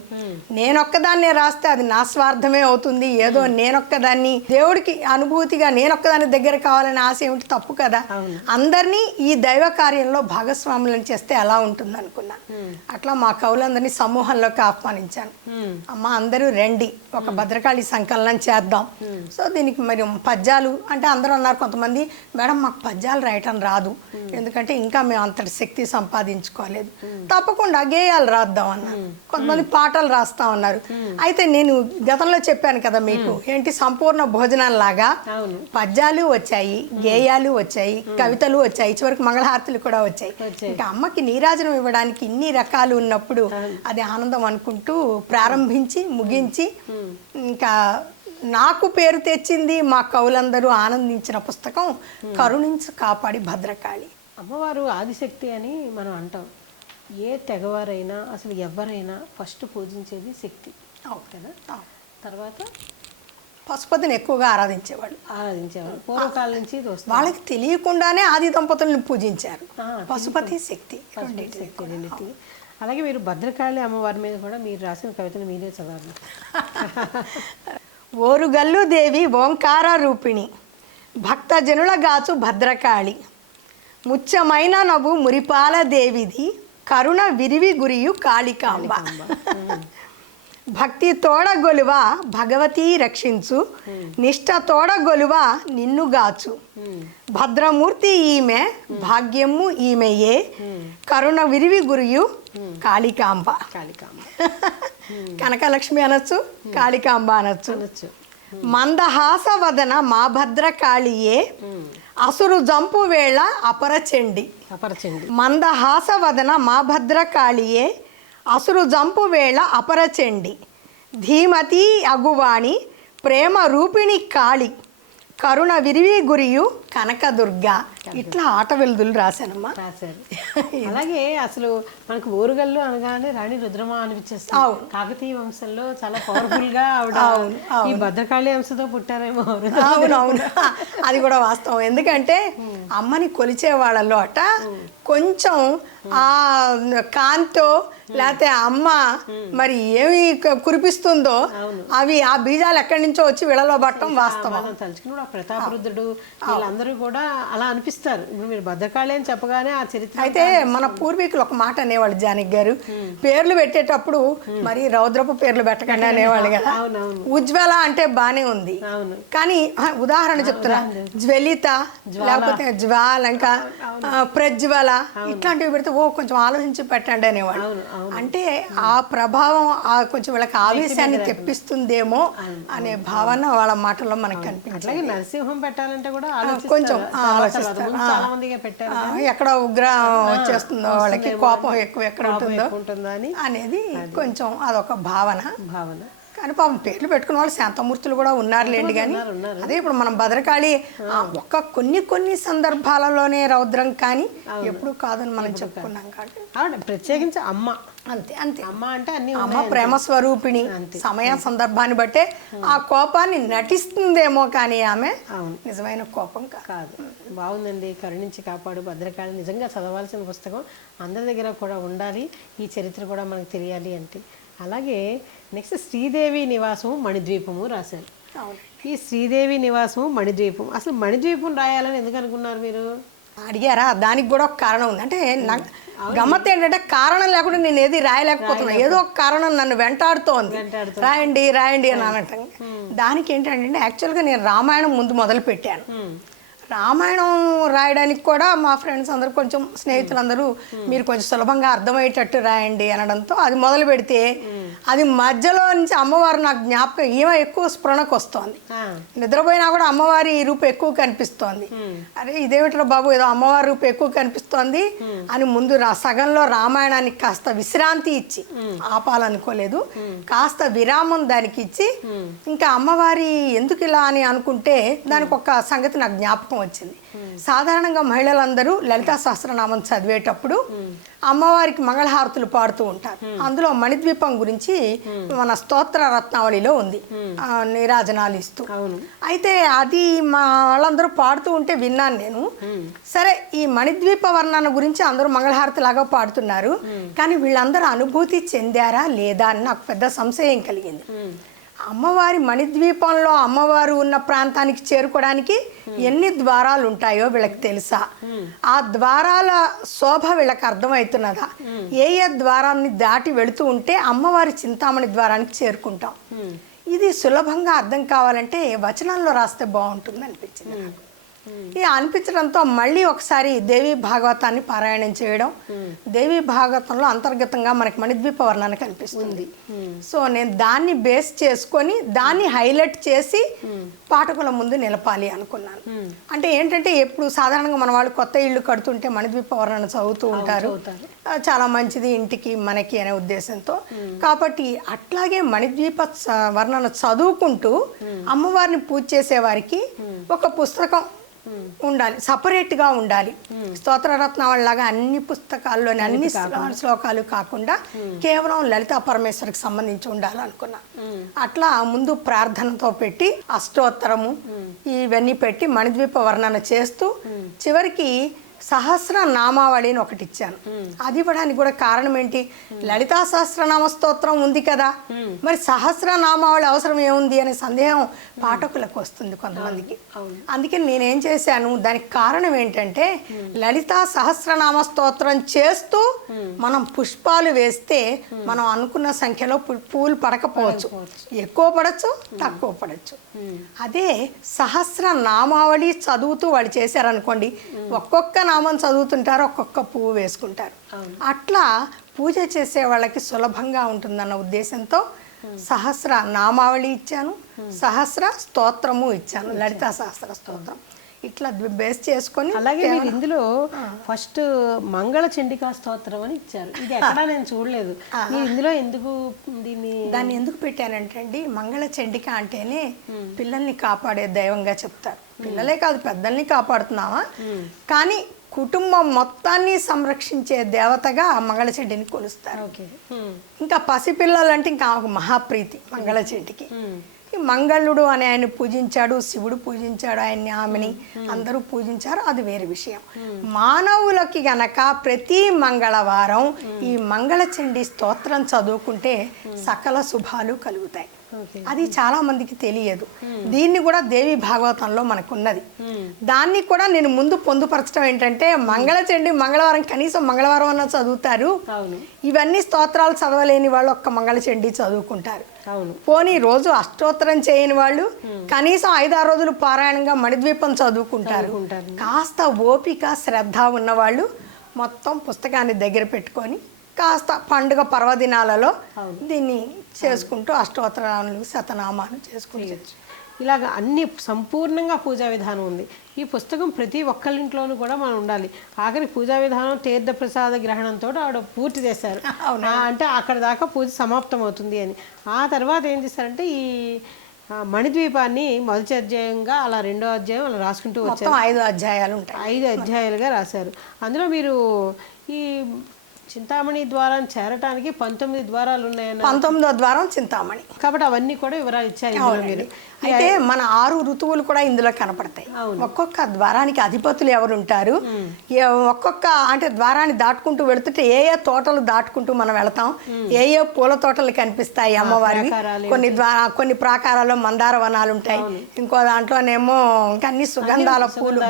నేనొక్కదాన్నే రాస్తే అది నా స్వార్థమే అవుతుంది, ఏదో నేనొక్కదాన్ని దేవుడికి అనుభూతిగా నేనొక్కదాని దగ్గర కావాలని ఆశ ఏమిటి, తప్పు కదా. అందరినీ ఈ దైవ కార్యంలో భాగస్వాములను చేస్తే ఎలా ఉంటుంది అనుకున్నా. అట్లా మా కవులందరినీ సమూహంలోకి ఆహ్వానించాను. అమ్మ అందరూ రండి, ఒక భద్రకాళి సంకలనం చేద్దాం. సో దీనికి మరి పద్యాలు అంటే అందరూ అన్నారు, కొంతమంది మేడం మాకు పద్యాలు రాయటం రాదు, ఎందుకంటే ఇంకా మేము అంతటి శక్తి సంపాదించుకోలేదు. తప్పకుండా గేయాలు రాద్దాం అన్నారు, కొంతమంది పాటలు రాస్తా ఉన్నారు. అయితే నేను గతంలో చెప్పాను కదా మీకు, ఏంటి సంపూర్ణ భోజనం లాగా పద్యాలు వచ్చాయి, గేయాలు వచ్చాయి, కవితలు వచ్చాయి, చివరికి మంగళహారతులు కూడా వచ్చాయి. ఇంకా అమ్మకి నీరాజనం ఇవ్వడానికి ఇన్ని రకాలు ఉన్నప్పుడు అది ఆనందం అనుకుంటూ ప్రారంభించి ముగించి ఇంకా నాకు పేరు తెచ్చింది, మా కవులందరూ ఆనందించిన పుస్తకం కరుణించి కాపాడి భద్రకాళి. అమ్మవారు ఆదిశక్తి అని మనం అంటాం. ఏ తెగవారైనా అసలు ఎవరైనా ఫస్ట్ పూజించేది శక్తి కదా. తర్వాత పశుపతిని ఎక్కువగా ఆరాధించేవాళ్ళు. పూర్వకాలం నుంచి వాళ్ళకి తెలియకుండానే ఆది దంపతులను పూజించారు. పశుపతి శక్తి రెండింటి. అలాగే మీరు భద్రకాళి అమ్మవారి మీద కూడా మీరు రాసిన కవితలు మీరే చదవాలి. ఓరుగల్లు దేవి ఓంకార రూపిణి, భక్తజనుల గాచు భద్రకాళి, ముచ్చమైన నవ్వు మురిపాల దేవిది, కరుణ విరివి గురియు కాళికాంబ. భక్తి తోడగొలువ భగవతీ రక్షించు, నిష్ట తోడగొలువ నిన్నుగాచు, భద్రమూర్తి ఈమె భాగ్యము ఈమెయే, కరుణ విరివి గురియు కాళికాంబ. కనకలక్ష్మి అనొచ్చు, కాళికాంబ అనొచ్చు. మందహాస వదన మా భద్రకాళియే, అసురు జంపు వేళ అపరచండి. మందహాస వదన మా భద్రకాళియే, అసురు జంపు వేళ అపరచండి, ధీమతి అగువాణి ప్రేమ రూపిణి కాళి, కరుణ విరివి గురియు కనకదుర్గ. ఇట్లా ఆట వెలుదులు రాశానమ్మా. రాశారు. అలాగే అసలు మనకు ఓరుగల్లు అనగానే రాణి రుద్రమ అనిపించేస్తుంది. కాకతీయ వంశంలో చాలా పవర్ఫుల్ గా ఆవిడ ఈ భద్రకాళి అంశతో పుట్టారేమో. అవునవును, అది కూడా వాస్తవం. ఎందుకంటే అమ్మని కొలిచే వాళ్ళలో అట కొంచెం ఆ కాంతో లేకపోతే అమ్మ మరి ఏమి కురిపిస్తుందో అవి ఆ బీజాలు ఎక్కడి నుంచో వచ్చి విడలో పట్టడం వాస్తవం. తలుచుకుని ప్రతాపరుద్రుడు వీళ్ళందరూ కూడా అలా అనిపిస్తారు. ఇప్పుడు మీరు భద్రకాళి అని చెప్పగానే ఆ చరిత్ర. అయితే మన పూర్వీకులు ఒక మాట అనేవాళ్ళు, జానకి గారు, పేర్లు పెట్టేటప్పుడు మరి రౌద్రపు పేర్లు పెట్టకండి అనేవాళ్ళు కదా. ఉజ్వల అంటే బానే ఉంది, కానీ ఉదాహరణ చెప్తున్నా, జ్వలిత లేకపోతే జ్వాలంక, ప్రజ్వల ఇట్లాంటివి పెడితే ఓ కొంచెం ఆలోచించి పెట్టండి అనేవాళ్ళు. అంటే ఆ ప్రభావం కొంచెం వీళ్ళకి ఆవేశాన్ని తెప్పిస్తుందేమో అనే భావన వాళ్ళ మాటల్లో మనకు కనిపించింది. నరసింహం పెట్టాలంటే కూడా కొంచెం ఆలోచిస్తారు, ఎక్కడ ఉగ్రహం వచ్చేస్తుందో వాళ్ళకి, కోపం ఎక్కువ ఎక్కడ ఉంటుందో అనేది కొంచెం అదొక భావన. కానీ పాపం పేర్లు పెట్టుకున్న వాళ్ళు శాంతమూర్తులు కూడా ఉన్నారులేండి. కానీ అదే ఇప్పుడు మనం భద్రకాళి ఒక్క కొన్ని సందర్భాలలోనే రౌద్రం, కానీ ఎప్పుడు కాదని మనం చెప్పుకున్నాం. కాబట్టి ప్రత్యేకించి అమ్మ అంతే అమ్మ అంటే అన్ని అమ్మ ప్రేమ స్వరూపిణి. సమయ సందర్భాన్ని బట్టే ఆ కోపాన్ని నటిస్తుందేమో, కానీ ఆమె నిజమైన కోపం కాదు. బాగుందండి. కరుణించి కాపాడు భద్రకాళి నిజంగా చదవాల్సిన పుస్తకం, అందరి దగ్గర కూడా ఉండాలి. ఈ చరిత్ర కూడా మనకు తెలియాలి అంటే. అలాగే నెక్స్ట్ శ్రీదేవి నివాసము మణిద్వీపము రాశారు. ఈ శ్రీదేవి నివాసము మణిద్వీపం, అసలు మణిద్వీపం రాయాలని ఎందుకు అనుకున్నారు మీరు? అడిగారా? దానికి కూడా ఒక కారణం ఉంది. అంటే నాకు గమ్మత్ ఏంటంటే కారణం లేకుండా నేను ఏది రాయలేకపోతున్నాను, ఏదో ఒక కారణం నన్ను వెంటాడుతోంది, రాయండి అని అనటం. దానికి ఏంటంటే యాక్చువల్గా నేను రామాయణం ముందు మొదలు పెట్టాను. రామాయణం రాయడానికి కూడా మా ఫ్రెండ్స్ అందరూ, కొంచెం స్నేహితులందరూ మీరు కొంచెం సులభంగా అర్థమయ్యేటట్టు రాయండి అనడంతో అది మొదలు పెడితే అది మధ్యలో నుంచి అమ్మవారు నాకు జ్ఞాపకం, ఈమె ఎక్కువ స్ఫురణకు వస్తోంది. నిద్రపోయినా కూడా అమ్మవారి రూపు ఎక్కువ కనిపిస్తోంది. అరే ఇదేమిటో బాబు, ఏదో అమ్మవారి రూపు ఎక్కువ కనిపిస్తోంది అని ముందు సగంలో రామాయణానికి కాస్త విశ్రాంతి ఇచ్చి, ఆపాలనుకోలేదు, కాస్త విరామం దానికి ఇచ్చి, ఇంకా అమ్మవారి ఎందుకు ఇలా అని అనుకుంటే దానికి ఒక సంగతి నాకు జ్ఞాపకం వచ్చింది. సాధారణంగా మహిళలందరూ లలితా సహస్రనామం చదివేటప్పుడు అమ్మవారికి మంగళహారతులు పాడుతూ ఉంటారు. అందులో మణిద్వీపం గురించి మన స్తోత్ర రత్నావళిలో ఉంది, నీరాజనాలు ఇస్తూ. అయితే అది మా వాళ్ళందరూ పాడుతూ ఉంటే విన్నాను నేను. సరే, ఈ మణిద్వీప వర్ణన గురించి అందరూ మంగళహారతి లాగా పాడుతున్నారు, కానీ వీళ్ళందరూ అనుభూతి చెందారా లేదా అని నాకు పెద్ద సంశయం కలిగింది. అమ్మవారి మణిద్వీపంలో అమ్మవారు ఉన్న ప్రాంతానికి చేరుకోవడానికి ఎన్ని ద్వారాలు ఉంటాయో వీళ్ళకి తెలుసా? ఆ ద్వారాల శోభ వీళ్ళకి అర్థమవుతున్నదా? ఏ ద్వారాన్ని దాటి వెళుతూ ఉంటే అమ్మవారి చింతామణి ద్వారానికి చేరుకుంటాం. ఇది సులభంగా అర్థం కావాలంటే వచనంలో రాస్తే బాగుంటుంది అనిపించింది నాకు. అనిపించడంతో మళ్ళీ ఒకసారి దేవి భాగవతాన్ని పారాయణం చేయడం. దేవి భాగవతంలో అంతర్గతంగా మనకి మణిద్వీప వర్ణన కనిపిస్తుంది. సో నేను దాన్ని బేస్ చేసుకొని దాన్ని హైలైట్ చేసి పాఠకుల ముందు నిలపాలి అనుకున్నాను. అంటే ఏంటంటే ఎప్పుడు సాధారణంగా మన వాళ్ళు కొత్త ఇళ్ళు కడుతుంటే మణిద్వీప వర్ణన చదువుతూ ఉంటారు, చాలా మంచిది ఇంటికి మనకి అనే ఉద్దేశంతో. కాబట్టి అట్లాగే మణిద్వీప వర్ణన చదువుకుంటూ అమ్మవారిని పూజ చేసే వారికి ఒక పుస్తకం ఉండాలి, సపరేట్గా ఉండాలి. స్తోత్రరత్నావళిలాగా అన్ని పుస్తకాల్లోని అన్ని శ్లోకాలు కాకుండా కేవలం లలితా పరమేశ్వరికి సంబంధించి ఉండాలనుకున్నా. అట్లా ముందు ప్రార్థనతో పెట్టి అష్టోత్తరము ఇవన్నీ పెట్టి మణిద్వీప వర్ణన చేస్తూ చివరికి సహస్ర నామావళిని ఒకటి ఇచ్చాను. అది ఇవ్వడానికి కూడా కారణం ఏంటి? లలితా సహస్రనామ స్తోత్రం ఉంది కదా, మరి సహస్ర నామావళి అవసరం ఏముంది అనే సందేహం పాఠకులకు వస్తుంది కొంతమందికి. అందుకని నేనేం చేశాను, దానికి కారణం ఏంటంటే లలితా సహస్రనామ స్తోత్రం చేస్తూ మనం పుష్పాలు వేస్తే మనం అనుకున్న సంఖ్యలో పూలు పడకపోవచ్చు, ఎక్కువ పడచ్చు తక్కువ పడచ్చు. అదే సహస్ర నామావళి చదువుతూ వాళ్ళు చేశారనుకోండి, ఒక్కొక్క నామం చదువుతుంటారు, ఒక్కొక్క పువ్వు వేసుకుంటారు. అట్లా పూజ చేసే వాళ్ళకి సులభంగా ఉంటుందన్న ఉద్దేశంతో సహస్ర నామావళి ఇచ్చాను, సహస్ర స్తోత్రము ఇచ్చాను, లలితా సహస్ర స్తోత్రం. ఇట్లా బేస్ చేసుకొని అలాగే మీరు ఇందులో ఫస్ట్ మంగళ చండికా స్తోత్రం అని ఇచ్చారు. ఇది ఎక్కడా నేను చూడలేదు. మీరు ఇందులో ఎందుకు దాన్ని ఎందుకు పెట్టానంటే అండి, మంగళ చండిక అంటేనే పిల్లల్ని కాపాడే దైవంగా చెప్తారు. పిల్లలే కాదు పెద్దల్ని కాపాడుతున్నావా, కానీ కుటుంబం మొత్తాన్ని సంరక్షించే దేవతగా మంగళచెడ్డిని కొలుస్తారు. ఇంకా పసిపిల్లలంటే ఇంకా ఒక మహాప్రీతి మంగళచెడ్డికి. మంగళుడు అని ఆయన పూజించాడు, శివుడు పూజించాడు ఆయన్ని, ఆమెని అందరూ పూజించారు, అది వేరే విషయం. మానవులకి గనక ప్రతి మంగళవారం ఈ మంగళచండి స్తోత్రం చదువుకుంటే సకల శుభాలు కలుగుతాయి. అది చాలా మందికి తెలియదు. దీన్ని కూడా దేవి భాగవతంలో మనకున్నది. దాన్ని కూడా నేను ముందు పొందుపరచడం ఏంటంటే, మంగళచండి మంగళవారం కనీసం మంగళవారం అన్న చదువుతారు, ఇవన్నీ స్తోత్రాలు చదవలేని వాళ్ళు ఒక్క మంగళచండి చదువుకుంటారు. పోనీ రోజు అష్టోత్తరం చేయని వాళ్ళు కనీసం 5-6 రోజులు పారాయణంగా మణిద్వీపం చదువుకుంటారు. కాస్త ఓపిక శ్రద్ధ ఉన్నవాళ్ళు మొత్తం పుస్తకాన్ని దగ్గర పెట్టుకొని కాస్త పండుగ పర్వదినాలలో దీన్ని చేసుకుంటూ అష్టోత్తరాలు శతనామాలు చేసుకుంటారు. ఇలాగ అన్ని సంపూర్ణంగా పూజా విధానం ఉంది. ఈ పుస్తకం ప్రతి ఒక్కళ్ళింట్లోనూ కూడా మనం ఉండాలి. ఆఖరి పూజా విధానం తీర్థ ప్రసాద గ్రహణంతో ఆవిడ పూర్తి చేశారు. అంటే అక్కడ దాకా పూజ సమాప్తం అవుతుంది అని. ఆ తర్వాత ఏం చేశారంటే ఈ మణిద్వీపాన్ని మొదటి అధ్యాయంగా అలా 2వ అధ్యాయం అలా రాసుకుంటూ వచ్చారు. 5 అధ్యాయాలు ఉంటాయి, 5 అధ్యాయాలుగా రాశారు. అందులో మీరు ఈ చింతామణి ద్వారం చేరటానికి 19 ద్వారాలు ఉన్నాయన్న. 19వ ద్వారం చింతామణి కాబట్టి అవన్నీ కూడా వివరాలు ఇచ్చారు. అయితే మన 6 ఋతువులు కూడా ఇందులో కనపడతాయి. ఒక్కొక్క ద్వారానికి అధిపతులు ఎవరుంటారు, ఒక్కొక్క అంటే ద్వారాన్ని దాటుకుంటూ వెళుతుంటే ఏ ఏ తోటలు దాటుకుంటూ మనం వెళతాం, ఏ ఏ పూల తోటలు కనిపిస్తాయి అమ్మవారివి. కొన్ని ప్రాకారాల్లో మందార వనాలు ఉంటాయి, ఇంకో దాంట్లోనేమో ఇంకా అన్ని సుగంధాల పూలు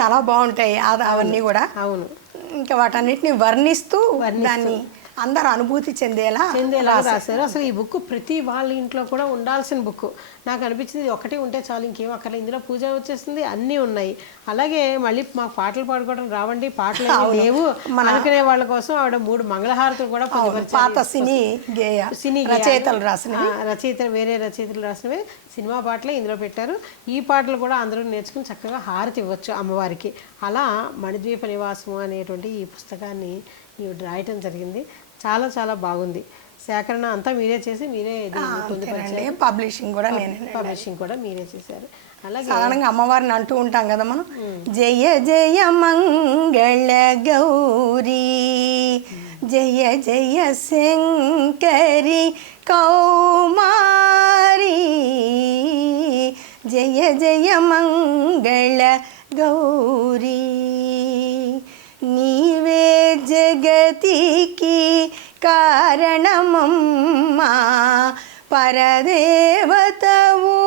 చాలా బాగుంటాయి అవన్నీ కూడా. అవును, ఇంకా వాటన్నిటిని వర్ణిస్తూ దాన్ని అందరు అనుభూతి చెందేలా రాశారు. అసలు ఈ బుక్ ప్రతి వాళ్ళ ఇంట్లో కూడా ఉండాల్సిన బుక్. నాకు అనిపించింది ఒకటి ఉంటే చాలు, ఇంకేం అక్కడ ఇందులో పూజ వచ్చేస్తుంది, అన్నీ ఉన్నాయి. అలాగే మళ్ళీ మాకు పాటలు పాడుకోవడం రావండి, పాటలు లేవు అనుకునే వాళ్ళ కోసం ఆవిడ 3 మంగళహారతులు కూడా పాత సినీ రచయితలు రాసినవి, వేరే రచయితలు రాసినవి సినిమా పాటలే ఇందులో పెట్టారు. ఈ పాటలు కూడా అందరూ నేర్చుకుని చక్కగా హారతి ఇవ్వచ్చు అమ్మవారికి. అలా మణిద్వీప నివాసము అనేటువంటి ఈ పుస్తకాన్ని రాయటం జరిగింది. చాలా చాలా బాగుంది. సేకరణ అంతా మీరే చేసి మీరే పొందుపరిచారు. పబ్లిషింగ్ కూడా నేనే. పబ్లిషింగ్ కూడా మీరే చేశారు. అలాగే సాధారణంగా అమ్మవారిని అంటూ ఉంటాం కదా మనం, జయ జయ మంగళ గౌరీ, జయ జయ శంకరి కౌమారి, జయ జయ మంగళ గౌరీ, నీవే జగతికి కారణమమ్మా, పరదేవతవు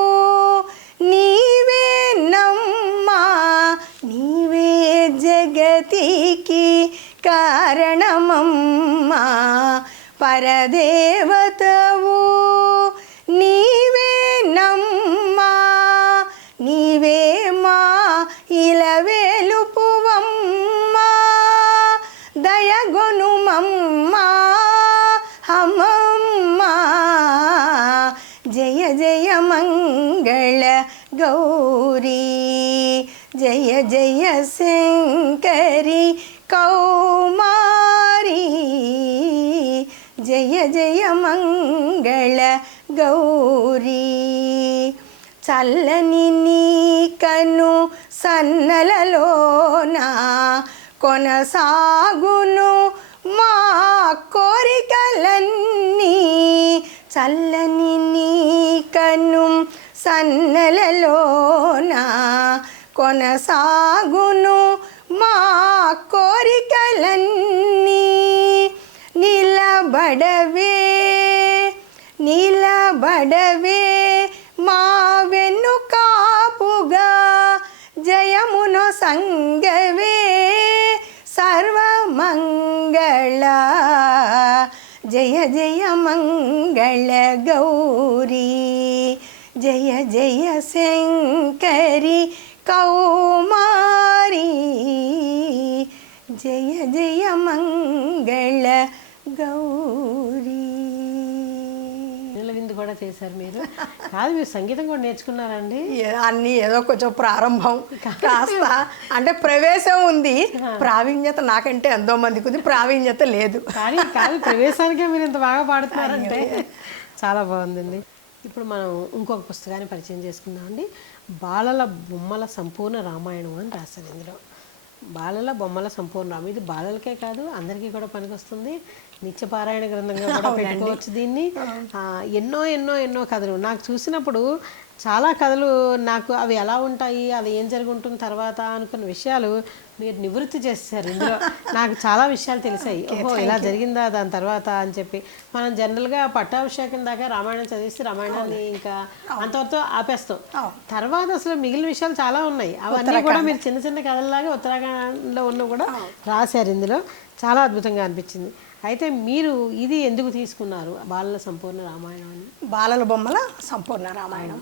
నీవే నమ్మా, నీవే జగతికి కారణమమ్మా, పరదేవతవు నీవే నమ్మా, నీవే మా ఇలవేలుపువమ్మా, దయగొనుమమ్మా అమ్మమ్మా, జయ జయ మంగళ గౌరీ, జయ జయ శంకరి కౌమారి, జయ జయ మంగళ గౌరీ, చల్లని నీ కను సన్నలలోన కొనసాగును మా కోరికలన్నీ, చల్లని నీ కను సన్నలలోన కొనసాగును మా కోరికలన్నీ, నిలబడవే నిలబడవే మా వెన్నుకాపుగా, జయమును సంగవే సర్వమంగళ, జయ జయ మంగళ గౌరీ, జయ జయ శంకరి కౌమారి, జయ జయ మంగళ గౌరీ. విందు కూడా చేశారు మీరు. కాదు, మీరు సంగీతం కూడా నేర్చుకున్నారండి? అన్నీ ఏదో కొంచెం ప్రారంభం, కాస్త అంటే ప్రవేశం ఉంది, ప్రావీణ్యత నాకంటే ఎంతో మందికి ఉంది, ప్రావీణ్యత లేదు. కానీ కాదు, ప్రవేశానికే మీరు ఇంత బాగా పాడుతున్నారంటే చాలా బాగుందండి. ఇప్పుడు మనం ఇంకొక పుస్తకాన్ని పరిచయం చేసుకుందామండి. బాలల బొమ్మల సంపూర్ణ రామాయణం అని రాశారు ఇందులో. బాలల బొమ్మల సంపూర్ణ రామాయణం, ఇది బాలలకే కాదు అందరికీ కూడా పనికొస్తుంది. నిత్యపారాయణ గ్రంథంగా కూడా పెట్టుకోవచ్చు దీన్ని. ఎన్నో ఎన్నో ఎన్నో కథలు నాకు చూసినప్పుడు, చాలా కథలు నాకు అవి ఎలా ఉంటాయి, అది ఏం జరుగుంటుంది తర్వాత అనుకున్న విషయాలు మీరు నివృత్తి చేశారు ఇందులో. నాకు చాలా విషయాలు తెలిసాయి, ఓహో ఇలా జరిగిందా దాని తర్వాత అని చెప్పి. మనం జనరల్గా పట్టాభిషేకం దాకా రామాయణం చదివిస్తే రామాయణాన్ని ఇంకా అంతవరకు ఆపేస్తాం. తర్వాత అసలు మిగిలిన విషయాలు చాలా ఉన్నాయి, అవన్నీ కూడా మీరు చిన్న చిన్న కథల్లాగా ఉత్తరాఖండ్లో ఉన్న కూడా రాశారు ఇందులో. చాలా అద్భుతంగా అనిపించింది. అయితే మీరు ఇది ఎందుకు తీసుకున్నారు, బాలల సంపూర్ణ రామాయణం? బాలల బొమ్మల సంపూర్ణ రామాయణం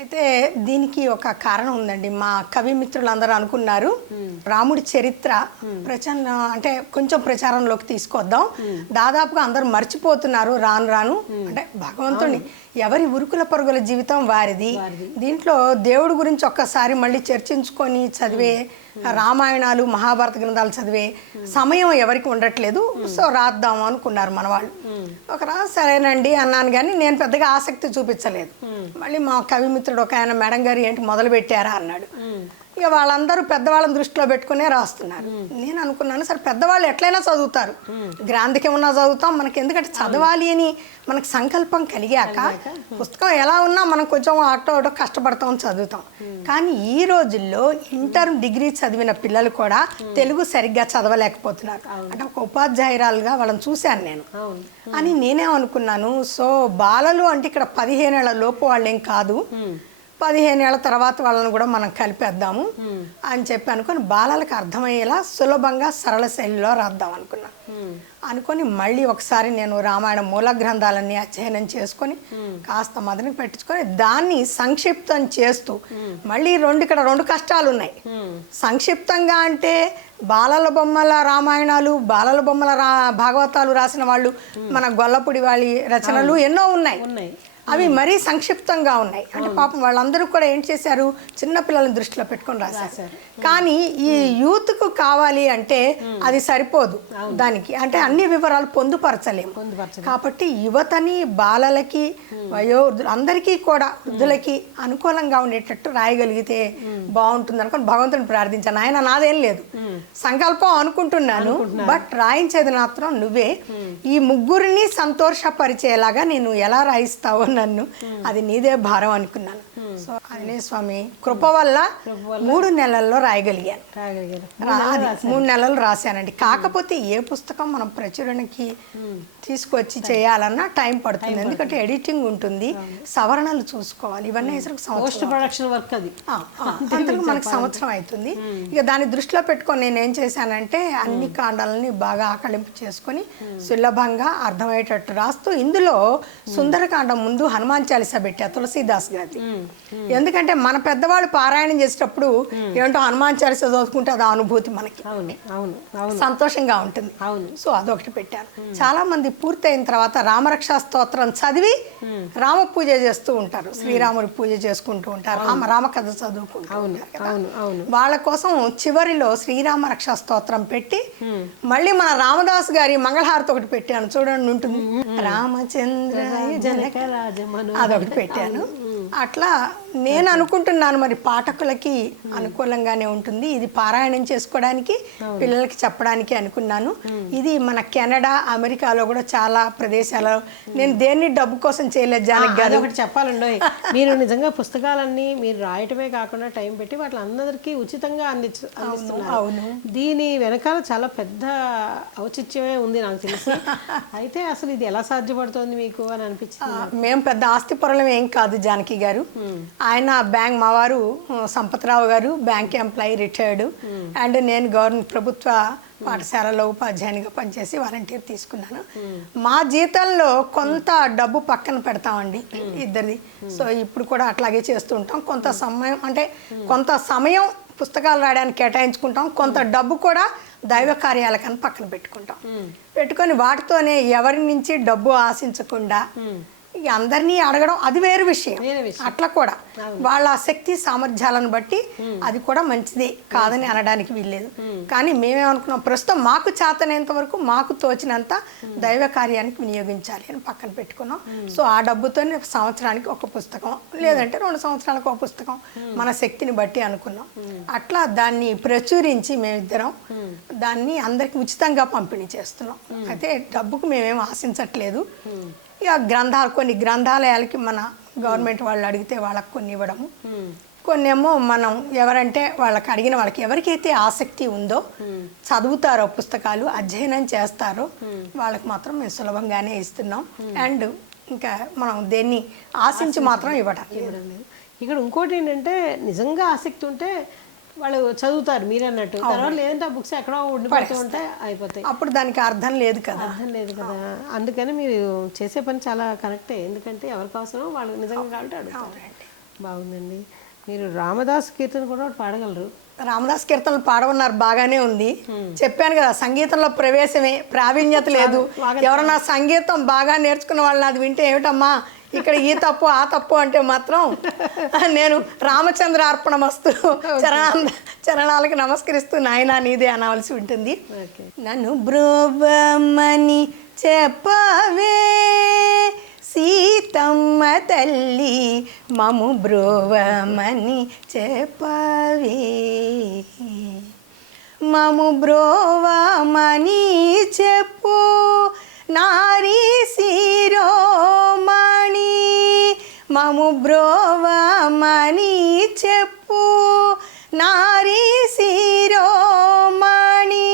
అయితే దీనికి ఒక కారణం ఉందండి. మా కవి మిత్రులందరూ అనుకున్నారు రాముడి చరిత్ర అంటే కొంచెం ప్రచారంలోకి తీసుకొద్దాం, దాదాపుగా అందరూ మర్చిపోతున్నారు రాను రాను. అంటే భగవంతుడిని ఎవరి ఉరుకుల పరుగుల జీవితం వారిది, దీంట్లో దేవుడి గురించి ఒక్కసారి మళ్ళీ చర్చించుకొని చదివే రామాయణాలు మహాభారత గ్రంథాలు చదివే సమయం ఎవరికి ఉండట్లేదు. సో రాద్దాము అనుకున్నారు మన వాళ్ళు. ఒక రాజు సరేనండి అన్నాను, కానీ నేను పెద్దగా ఆసక్తి చూపించలేదు. మళ్ళీ మా కవి మిత్రుడు ఒక ఆయన, మేడం గారు ఏంటి మొదలు పెట్టారా అన్నాడు. ఇక వాళ్ళందరూ పెద్దవాళ్ళని దృష్టిలో పెట్టుకునే రాస్తున్నారు. నేను అనుకున్నాను సరే పెద్దవాళ్ళు ఎట్లయినా చదువుతారు, గ్రాంధికం ఉన్నా చదువుతాం, మనకి ఎందుకంటే చదవాలి అని మనకు సంకల్పం కలిగాక పుస్తకం ఎలా ఉన్నా మనం కొంచెం అటో అటో కష్టపడతాం చదువుతాం. కానీ ఈ రోజుల్లో ఇంటర్ డిగ్రీ చదివిన పిల్లలు కూడా తెలుగు సరిగ్గా చదవలేకపోతున్నారు. అంటే ఒక ఉపాధ్యాయురాలుగా వాళ్ళని చూశాను నేను. అని నేనేమనుకున్నాను, సో బాలలు అంటే ఇక్కడ 15 ఏళ్ల లోపు వాళ్ళేం కాదు, 15 ఏళ్ల తర్వాత వాళ్ళని కూడా మనం కలిపేద్దాము అని చెప్పి అనుకుని బాలలకు అర్థమయ్యేలా సులభంగా సరళ శైలిలో రాద్దాం అనుకొని మళ్ళీ ఒకసారి నేను రామాయణ మూల గ్రంథాలన్నీ అధ్యయనం చేసుకొని కాస్త మొదలుకి పెట్టించుకొని దాన్ని సంక్షిప్తం చేస్తూ మళ్ళీ ఇక్కడ రెండు కష్టాలు ఉన్నాయి. సంక్షిప్తంగా అంటే బాలల బొమ్మల రామాయణాలు, బాలల బొమ్మల భాగవతాలు రాసిన వాళ్ళు మన గొల్లపూడి వాళ్ళ రచనలు ఎన్నో ఉన్నాయి. అవి మరీ సంక్షిప్తంగా ఉన్నాయి. అంటే పాపం వాళ్ళందరూ కూడా ఏం చేశారు, చిన్నపిల్లలను దృష్టిలో పెట్టుకొని రాశారు. కానీ ఈ యూత్కు కావాలి అంటే అది సరిపోదు దానికి, అంటే అన్ని వివరాలు పొందుపరచలేము. కాబట్టి యువతని, బాలలకి, అందరికీ కూడా, వృద్ధులకి అనుకూలంగా ఉండేటట్టు రాయగలిగితే బాగుంటుంది అనుకుని భగవంతుని ప్రార్థించాను. ఆయన నాదేం లేదు, సంకల్పం అనుకుంటున్నాను, బట్ రాయించేది మాత్రం నువ్వే. ఈ ముగ్గురిని సంతోషపరిచేలాగా నేను ఎలా రాయిస్తావో నన్ను, అది నీదే భారం అనుకున్నాను. సో ఆంజనేయ స్వామి కృప వల్ల 3 నెలల్లో రాయగలిగాను. 3 నెలలు రాశానండి. కాకపోతే ఏ పుస్తకం మనం ప్రచురణకి తీసుకొచ్చి చేయాలన్నా టైం పడుతుంది, ఎందుకంటే ఎడిటింగ్ ఉంటుంది, సవరణలు చూసుకోవాలి, ఇవన్నీ పోస్ట్ ప్రొడక్షన్ వర్క్, అది అంతకు మనకు సంవత్సరం అవుతుంది. ఇక దాన్ని దృష్టిలో పెట్టుకొని నేను ఏం చేశానంటే అన్ని కాండాలని బాగా ఆకలింపు చేసుకొని సులభంగా అర్థమయ్యేటట్టు రాస్తూ, ఇందులో సుందరకాండం ముందు హనుమాన్ చాలీసా పెట్టా, తులసీదాస్ గారి. ఎందుకంటే మన పెద్దవాళ్ళు పారాయణం చేసేటప్పుడు ఏంటో హనుమాన్ చాలీసా చదువుకుంటే అది అనుభూతి మనకి సంతోషంగా ఉంటుంది. సో అదొకటి పెట్టాను. చాలా మంది పూర్తయిన తర్వాత రామరక్షా స్తోత్రం చదివి రామ పూజ చేస్తూ ఉంటారు, శ్రీరాముడి పూజ చేసుకుంటూ ఉంటారు, రామకథ చదువుకుంటూ ఉంటారు. వాళ్ళ కోసం చివరిలో శ్రీరామ రక్షా స్తోత్రం పెట్టి మళ్ళీ మన రామదాస్ గారి మంగళహారతి ఒకటి పెట్టాను, చూడండి ఉంటుంది, రామచంద్ర అదొకటి పెట్టాను. అట్లా నేను అనుకుంటున్నాను, మరి పాఠకులకి అనుకూలంగానే ఉంటుంది. ఇది పారాయణం చేసుకోవడానికి, పిల్లలకి చెప్పడానికి అనుకున్నాను. ఇది మన కెనడా, అమెరికాలో కూడా చాలా ప్రదేశాలలో, నేను దేన్ని డబ్బు కోసం చేయలేదు. జానకి గారు ఒకటి చెప్పాలండి, మీరు నిజంగా పుస్తకాలన్నీ మీరు రాయటమే కాకుండా టైం పెట్టి వాటి అందరికీ ఉచితంగా అందిస్తున్నారు. దీని వెనకాల చాలా పెద్ద ఔచిత్యమే ఉంది నాకు తెలిసి. అయితే అసలు ఇది ఎలా సాధ్యపడుతుంది మీకు అని అనిపించింది? మేము పెద్ద ఆస్తి పొరలం ఏం కాదు జానకి గారు. ఆయన బ్యాంక్, మా వారు సంపత్రావు గారు బ్యాంక్ ఎంప్లాయీ, రిటైర్డ్, అండ్ నేను గవర్నమెంట్ ప్రభుత్వ పాఠశాలలో ఉపాధ్యాయునిగా పనిచేసి వాలంటీర్ తీసుకున్నాను. మా జీతంలో కొంత డబ్బు పక్కన పెడతామండి ఇద్దరిది. సో ఇప్పుడు కూడా అట్లాగే చేస్తూ ఉంటాం. కొంత సమయం, అంటే కొంత సమయం పుస్తకాలు రాయడానికి కేటాయించుకుంటాం, కొంత డబ్బు కూడా దైవ కార్యాలకని పక్కన పెట్టుకుంటాం. పెట్టుకొని వాటితోనే ఎవరి నుంచి డబ్బు ఆశించకుండా అందరినీ అడగడం అది వేరు విషయం. అట్లా కూడా వాళ్ళ శక్తి సామర్థ్యాలను బట్టి అది కూడా మంచిదే, కాదని అనడానికి వీల్లేదు. కానీ మేమేమనుకున్నాం, ప్రస్తుతం మాకు చేతనేంత వరకు మాకు తోచినంత దైవ కార్యానికి వినియోగించాలి అని పక్కన పెట్టుకున్నాం. సో ఆ డబ్బుతోనే సంవత్సరానికి ఒక పుస్తకం, లేదంటే 2 సంవత్సరాలకు ఒక పుస్తకం, మన శక్తిని బట్టి అనుకున్నాం. అట్లా దాన్ని ప్రచురించి మేమిద్దరం దాన్ని అందరికి ఉచితంగా పంపిణీ చేస్తున్నాం. అయితే డబ్బుకు మేమేం ఆశించట్లేదు. ఇక గ్రంథాలు, కొన్ని గ్రంథాలయాలకి మన గవర్నమెంట్ వాళ్ళు అడిగితే వాళ్ళకి కొన్ని ఇవ్వడము, కొన్నేమో మనం ఎవరంటే వాళ్ళకి అడిగిన వాళ్ళకి ఎవరికైతే ఆసక్తి ఉందో, చదువుతారో పుస్తకాలు, అధ్యయనం చేస్తారో వాళ్ళకి మాత్రం మేము సులభంగానే ఇస్తున్నాం. అండ్ ఇంకా మనం దేన్ని ఆశించి మాత్రం ఇవ్వడం లేదు. ఇక్కడ ఇంకోటి ఏంటంటే, నిజంగా ఆసక్తి ఉంటే వాళ్ళు చదువుతారు మీరు అన్నట్టు, తర్వాత లేదంటే ఆ బుక్స్ ఎక్కడో ఉండిపోతూ ఉంటే అయిపోతాయి, అప్పుడు దానికి అర్థం లేదు కదా. అందుకని మీరు చేసే పని చాలా కరెక్టే. ఎందుకంటే ఎవరికి అవసరం వాళ్ళు నిజంగా కాబట్టి అడుగుతారు. బాగుందండి. మీరు రామదాస్ కీర్తన కూడా పాడగలరు. రామదాస్ కీర్తనలు పాడమన్నారు, బాగానే ఉంది. చెప్పాను కదా, సంగీతంలో ప్రవేశమే, ప్రావీణ్యత లేదు. ఎవరన్నా సంగీతం బాగా నేర్చుకున్న వాళ్ళని అది వింటే ఏమిటమ్మా ఇక్కడ ఈ తప్పు ఆ తప్పు అంటే మాత్రం నేను రామచంద్ర అర్పణమస్తు చరణాలకి నమస్కరిస్తూ నాయనా నీదే అనవలసి ఉంటుంది. నన్ను బ్రోవమని చెప్పవే సీతమ్మ తల్లి, మము బ్రోవమని చెప్పవే, మము బ్రోవమని చెప్పు నారీ శిరోమణి, మము బ్రోవమని చెప్పు నారీ శిరోమణి,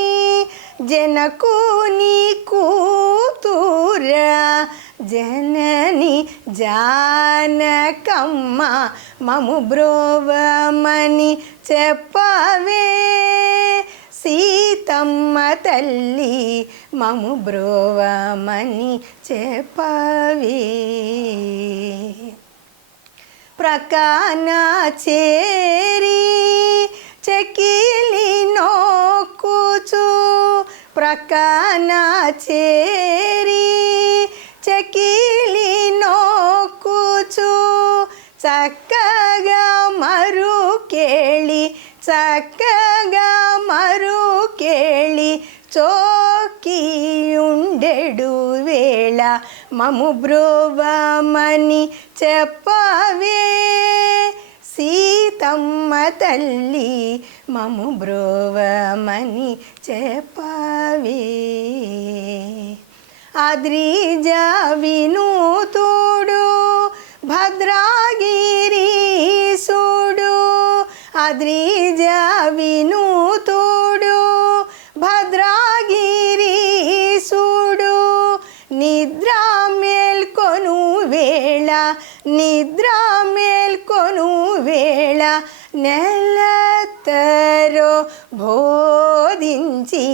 జనకుని కూతుర జనని జానకమ్మ, మము బ్రోవమని చెప్పవే సీతమ్మ తల్లి, మము బ్రోవమని చెప్పవే. ప్రకాన చేరి చెకిలి నోకుచు, ప్రకాన చేరి చెకిలి నోకు చక్కగా మరుకేళి చక్కగా మరుకేళి చోకియుండెడు వేళ మము బ్రోవమని చెప్పవే సీతమ్మ తల్లి మము బ్రోవమని చెప్పవే అద్రిజ వినూతుడు భద్రాగిరీసుడు అద్రిజ వినూతుడు భద్రాగిరీసుడు నిద్ర మేల్కొను వేళ నిద్ర మేల్కొను వేళ నెలతరో బోధించి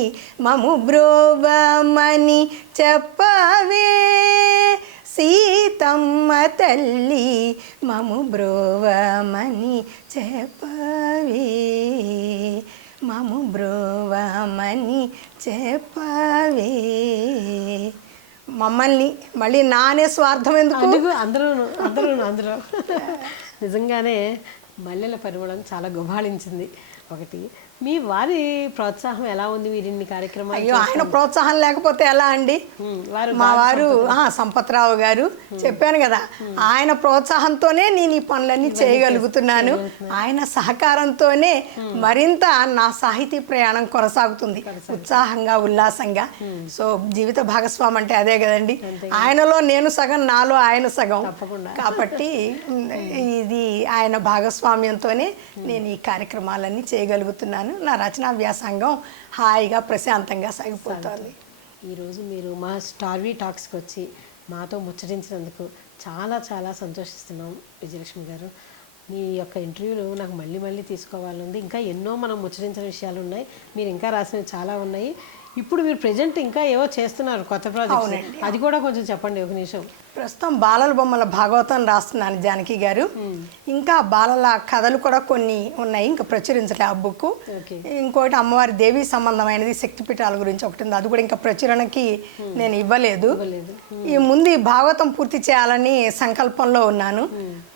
మము బ్రోవమని చెప్పవే సీతమ్మ తల్లి మము బ్రోవమని చెప్పవే మము బ్రోవమని చెప్పవే మమ్మల్ని మళ్ళీ నానే స్వార్థం ఎందుకు అందరూ నిజంగానే మల్లెల పరిమళం చాలా గుబాళించింది. ఒకటి మీ వారి ప్రోత్సాహం ఎలా ఉంది మీరు ఇన్ని కార్యక్రమాలు? అయ్యో ఆయన ప్రోత్సాహం లేకపోతే ఎలా అండి. మా వారు సంపత్రావు గారు చెప్పాను కదా, ఆయన ప్రోత్సాహంతోనే నేను ఈ పనులన్నీ చేయగలుగుతున్నాను. ఆయన సహకారంతోనే మరింత నా సాహితీ ప్రయాణం కొనసాగుతుంది ఉత్సాహంగా ఉల్లాసంగా. సో జీవిత భాగస్వామి అంటే అదే కదండి, ఆయనలో నేను సగం నాలో ఆయన సగం. కాబట్టి ఇది ఆయన భాగస్వామ్యంతోనే నేను ఈ కార్యక్రమాలన్నీ చేయగలుగుతున్నాను. నా రచనా వ్యాసంగం హాయిగా ప్రశాంతంగా సాగిపోతుంది. ఈరోజు మీరు మా స్టార్వీ టాక్స్కి వచ్చి మాతో ముచ్చటించినందుకు చాలా చాలా సంతోషిస్తున్నాం విజయలక్ష్మి గారు. మీ యొక్క ఇంటర్వ్యూలు నాకు మళ్ళీ మళ్ళీ తీసుకోవాలండి. ఇంకా ఎన్నో మనం ముచ్చటించిన విషయాలు ఉన్నాయి, మీరు ఇంకా రాసినవి చాలా ఉన్నాయి. ఇప్పుడు మీరు ప్రజెంట్ ఇంకా ఏవో చేస్తున్నారు కొత్త ప్రాజెక్ట్, అది కూడా కొంచెం చెప్పండి ఒక నిమిషం. ప్రస్తుతం బాలల బొమ్మల భాగవతం రాస్తున్నాను జానకి గారు. ఇంకా బాలల కథలు కూడా కొన్ని ఉన్నాయి, ఇంకా ప్రచురించలే ఆ బుక్. ఇంకోటి అమ్మవారి దేవీ సంబంధమైనది శక్తిపీఠాల గురించి ఒకటి ఉంది, అది కూడా ఇంకా ప్రచురణకి నేను ఇవ్వలేదు. ఈ ముందు ఈ భాగవతం పూర్తి చేయాలని సంకల్పంలో ఉన్నాను.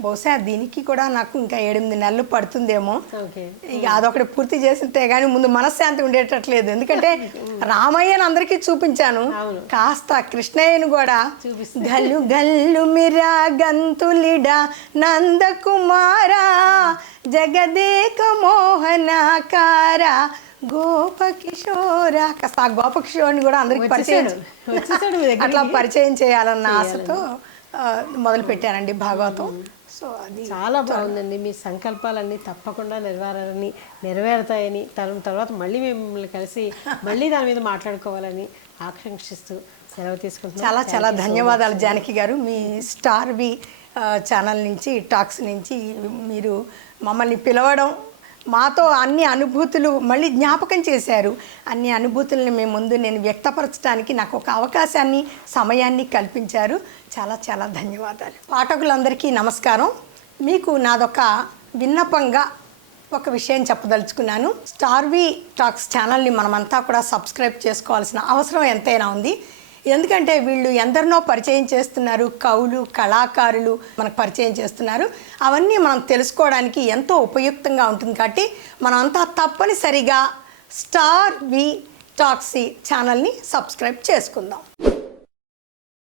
బహుశా దీనికి కూడా నాకు ఇంకా 8-8 నెలలు పడుతుందేమో. ఇక అదొకటి పూర్తి చేసితే కానీ ముందు మనశ్శాంతి ఉండేటట్లేదు. ఎందుకంటే రామయ్యను అందరికీ చూపించాను, కాస్త కృష్ణయ్యను కూడా గల్లు గల్లు మిరా గంతులిడా నందకుమారా జగదేక మోహనాకార గోపకిషోర, కాస్త ఆ గోపకిషోర్ని కూడా అందరికి పరిచయం అట్లా పరిచయం చేయాలన్న ఆశతో మొదలు పెట్టానండి భాగవతం. సో అది చాలా బాగుందండి. మీ సంకల్పాలన్నీ తప్పకుండా నెరవేరుతాయని తర్వాత మళ్ళీ మిమ్మల్ని కలిసి మళ్ళీ దాని మీద మాట్లాడుకోవాలని ఆకాంక్షిస్తూ సెలవు తీసుకుంటున్నాను. చాలా చాలా ధన్యవాదాలు జానకి గారు. మీ స్టార్వి ఛానల్ నుంచి టాక్స్ నుంచి మీరు మమ్మల్ని పిలవడం, మాతో అన్ని అనుభూతులు మళ్ళీ జ్ఞాపకం చేశారు. అన్ని అనుభూతుల్ని మేము ముందు నేను వ్యక్తపరచడానికి నాకు ఒక అవకాశాన్ని సమయాన్ని కల్పించారు. చాలా చాలా ధన్యవాదాలు. పాఠకులందరికీ నమస్కారం. మీకు నాదొక విన్నపంగా ఒక విషయం చెప్పదలుచుకున్నాను. స్టార్వి టాక్స్ ఛానల్ని మనమంతా కూడా సబ్స్క్రైబ్ చేసుకోవాల్సిన అవసరం ఎంతైనా ఉంది. ఎందుకంటే వీళ్ళు ఎందరినో పరిచయం చేస్తున్నారు, కవులు కళాకారులు మనకు పరిచయం చేస్తున్నారు. అవన్నీ మనం తెలుసుకోవడానికి ఎంతో ఉపయుక్తంగా ఉంటుంది. కాబట్టి మనమంతా తప్పనిసరిగా స్టార్వి టాక్సీ ఛానల్ని సబ్స్క్రైబ్ చేసుకుందాం.